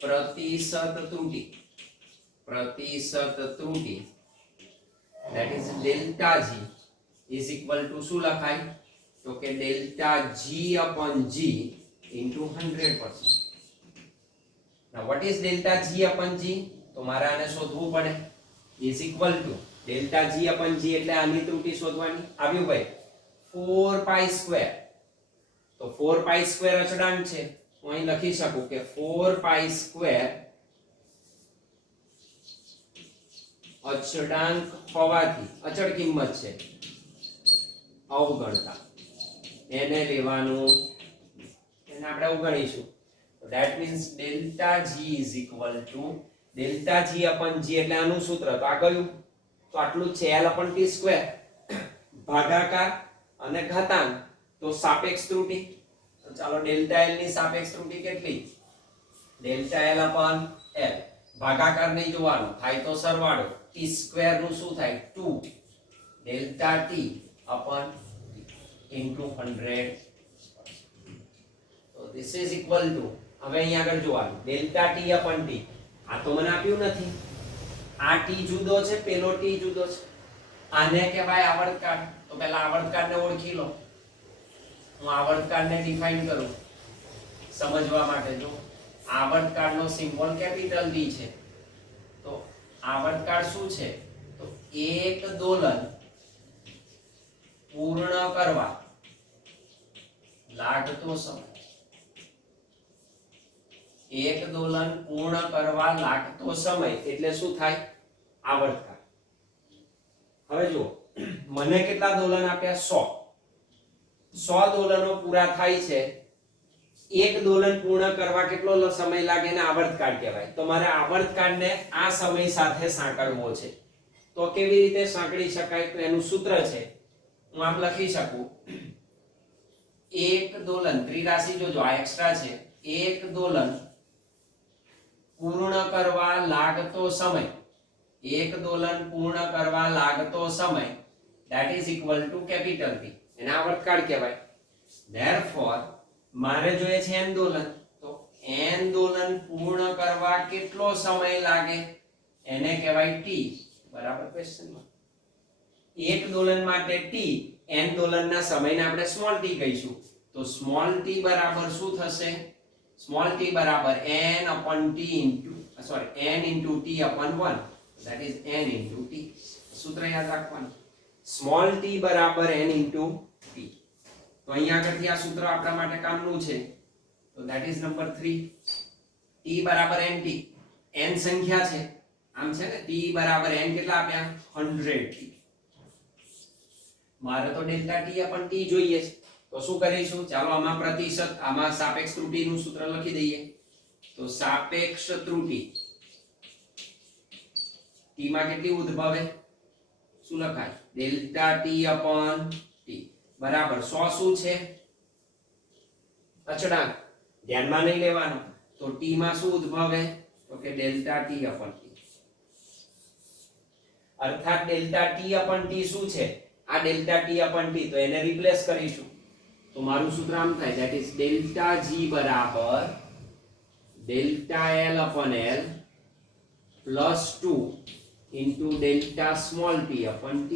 પ્રતિશત ત્રુટી, પ્રતિશત ત્રુટી that is delta g is equal to શું લખાય? તો કે delta g/g into 100%. now what is delta g/g? તો મારે આને શોધવું પડે. is equal to delta g/g એટલે આની ત્રુટી શોધવાની. આવ્યું ભાઈ 4π સ્ક્વેર. તો 4π સ્ક્વેર અચળાંક છે, હું અહીં લખી શકું કે 4π સ્ક્વેર અચળાંક હોવાથી, અચળ કિંમત છે અવગણતા, એને લેવાનું, એને આપણે અવગણીશું. તો that means delta g is equal to delta g/g એટલે આનું સૂત્ર તો આ કયું? તો આટલું છે l/t સ્ક્વેર ભાગાકાર અને ઘાતાંક તો સાપેક્ષ ત્રુટી. તો ચાલો ડેલ્ટા l ની સાપેક્ષ ત્રુટી કેટલી? Delta l/l. ભાગાકાર નહીં જોવાનું, થાય તો સરવાળો. t સ્ક્વેર નું શું થાય? 2 ડેલ્ટા t upon into 100. તો this is equal to, હવે અહીં આગળ જોવાનું, ડેલ્ટા t/t. આ તો મને આપ્યું નથી. આ t જુદો છે, પેલો t જુદો છે. આને કહેવાય આવર્તકાળ. તો પહેલા આવર્તકાળને ઓળખી લો. હું આવર્તકાળને ડિફાઇન કરું સમજવા માટે. જો આવર્તકાળનો સિમ્બોલ કેપિટલ D છે, તો આવર્તકાળ શું છે? તો એક દોલન પૂર્ણ કરવા લાગતો સમય. એક દોલન પૂર્ણ કરવા લાગતો સમય એટલે શું થાય? આવર્તકાળ. હવે જો મને કેટલા દોલન આપ્યા? 100. 100 દોલનો પૂરા થાય છે. એક દોલન પૂર્ણ કરવા કેટલો સમય લાગે ને આવર્તકાળ કહેવાય. તો મારે આવર્તકાળને આ સમય સાથે સાંકળવો છે. તો કેવી રીતે સાંકળી શકાય? તો એનું સૂત્ર છે, હું આમ લખી શકું. એક દોલન, ત્રિરાશિ જોજો આ એક્સ્ટ્રા છે. એક દોલન પૂર્ણ કરવા લાગતો સમય, એક દોલન પૂર્ણ કરવા લાગતો સમય that is equal to capital P. એને આવર્તકાળ કહેવાય. therefore મારે જોઈએ છે n દોલન, તો n દોલન પૂર્ણ કરવા કેટલો સમય લાગે એને કહેવાય t. બરાબર ક્વેશ્ચનમાં એક દોલન માટે t, n દોલનના સમયને આપણે સ્મોલ t કહીશું. તો સ્મોલ t બરાબર શું થશે? સ્મોલ t બરાબર n upon t into n into t upon 1, that is n into t. સૂત્ર યાદ રાખવાનું, સ્મોલ t બરાબર n into t. તો અહીંયા આગળથી આ સૂત્ર આપણા માટે કામનું છે. તો that is number 3. t બરાબર nt, n સંખ્યા છે આમ છે ને, t બરાબર n કેટલા આપ્યા? 100t. મારે તો ડેલ્ટા t upon t જોઈએ છે. તો શું કરીશું? ચાલો આમાં પ્રતિશત, આમાં સાપેક્ષ ત્રુટિનું સૂત્ર લખી દઈએ. તો સાપેક્ષ ત્રુટિ t માં કેટલી ઉદ્ભવે? શું લખાય? ડેલ્ટા t upon t બરાબર 100 શું છે? અચળાંક, ધ્યાનમાં નહીં લેવાનો. તો t માં શું ઉદ્ભવે? તો કે ડેલ્ટા t upon t. અર્થાત ડેલ્ટા t upon t શું છે? આ ડેલ્ટા t upon t, તો એને રિપ્લેસ કરીશું. તો મારું સૂત્ર આમ થાય, that is ડેલ્ટા g બરાબર delta l upon l plus 2 into delta small t upon t.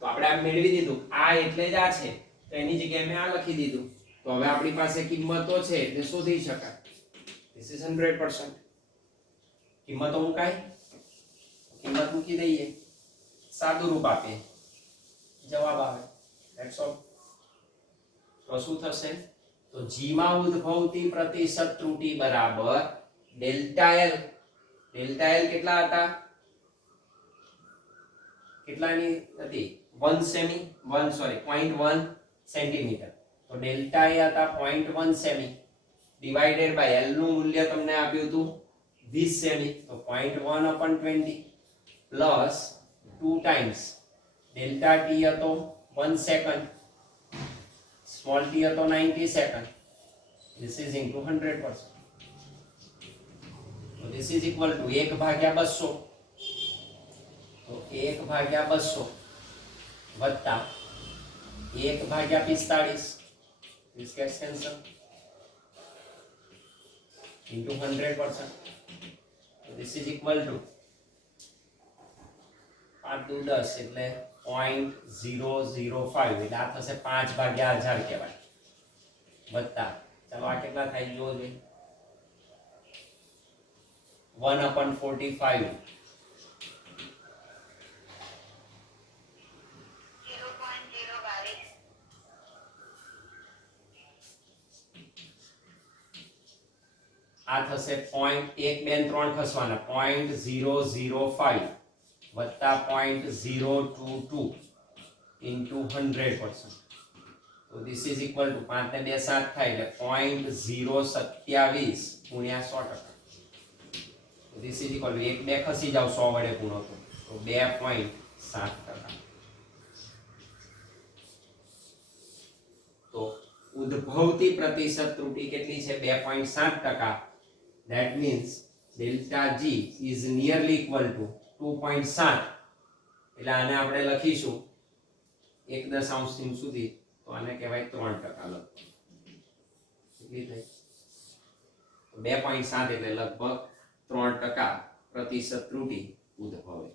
તો આપણે આ મેળવી દીધું. આ એટલે જ આ છે, તો એની જગ્યાએ મેં આ લખી દીધું. તો હવે આપણી પાસે કિંમતો છે એટલે શોધી શકાય. This is 100%. કિંમતો મુકાય, કિંમત મૂકી દઈએ, સાદું રૂપ આપીએ, જવાબ આવે. That's all. તો શું થશે? તો g માં ઉદ્ભવતી પ્રતિશત ત્રુટિ બરાબર ડેલ્ટા l. ડેલ્ટા l કેટલા હતા? કેટલાની હતી? 1 સેમી, 0.1 સેન્ટીમીટર. તો ડેલ્ટા એ હતા 0.1 સેમી ડિવાઇડેડ બાય l નું મૂલ્ય તમને આપ્યું હતું 20 સેમી. તો 0.1 upon 20 plus 2 times delta t હતો 1 સેકન્ડ, સ્મોલ t હતો 90 second. This is into 100%. So this is equal to 1 ભાગ્યા 200. તો 1 ભાગ્યા 200 વત્તા 1 ભાગ્યા 45. This gets cancelled into 100%. So this is equal to 5 દુ 10 એટલે 0.005, એટલે આ થશે 5 ભાગ્યા 1000 કહેવાય. વત્તા, ચાલો આ કેટલા થાય જોવો જોઈએ, 1 upon 45 આ થશે 1 2 3 ખસવાના 0.005 વત્તા 0.022 into 100%. તો this is equal to 5 ને 2 7 થાય એટલે 0.027 ગુણ્યા 100%. તો this is equal to 1 2 ખસી જાવ 100 વડે ગુણો તો 2.7%. તો ઉદ્ભવતી પ્રતિશત ત્રુટિ કેટલી છે? 2.7%. that means delta g is nearly equal to 2.7. એટલે આને આપણે લખીશું 1.0 સુધી, તો આને કહેવાય 3% લગભગ. કેટલી થઈ? 2.7 એટલે લગભગ 3% પ્રતિશત ત્રુટિ ઉદ્ભવે.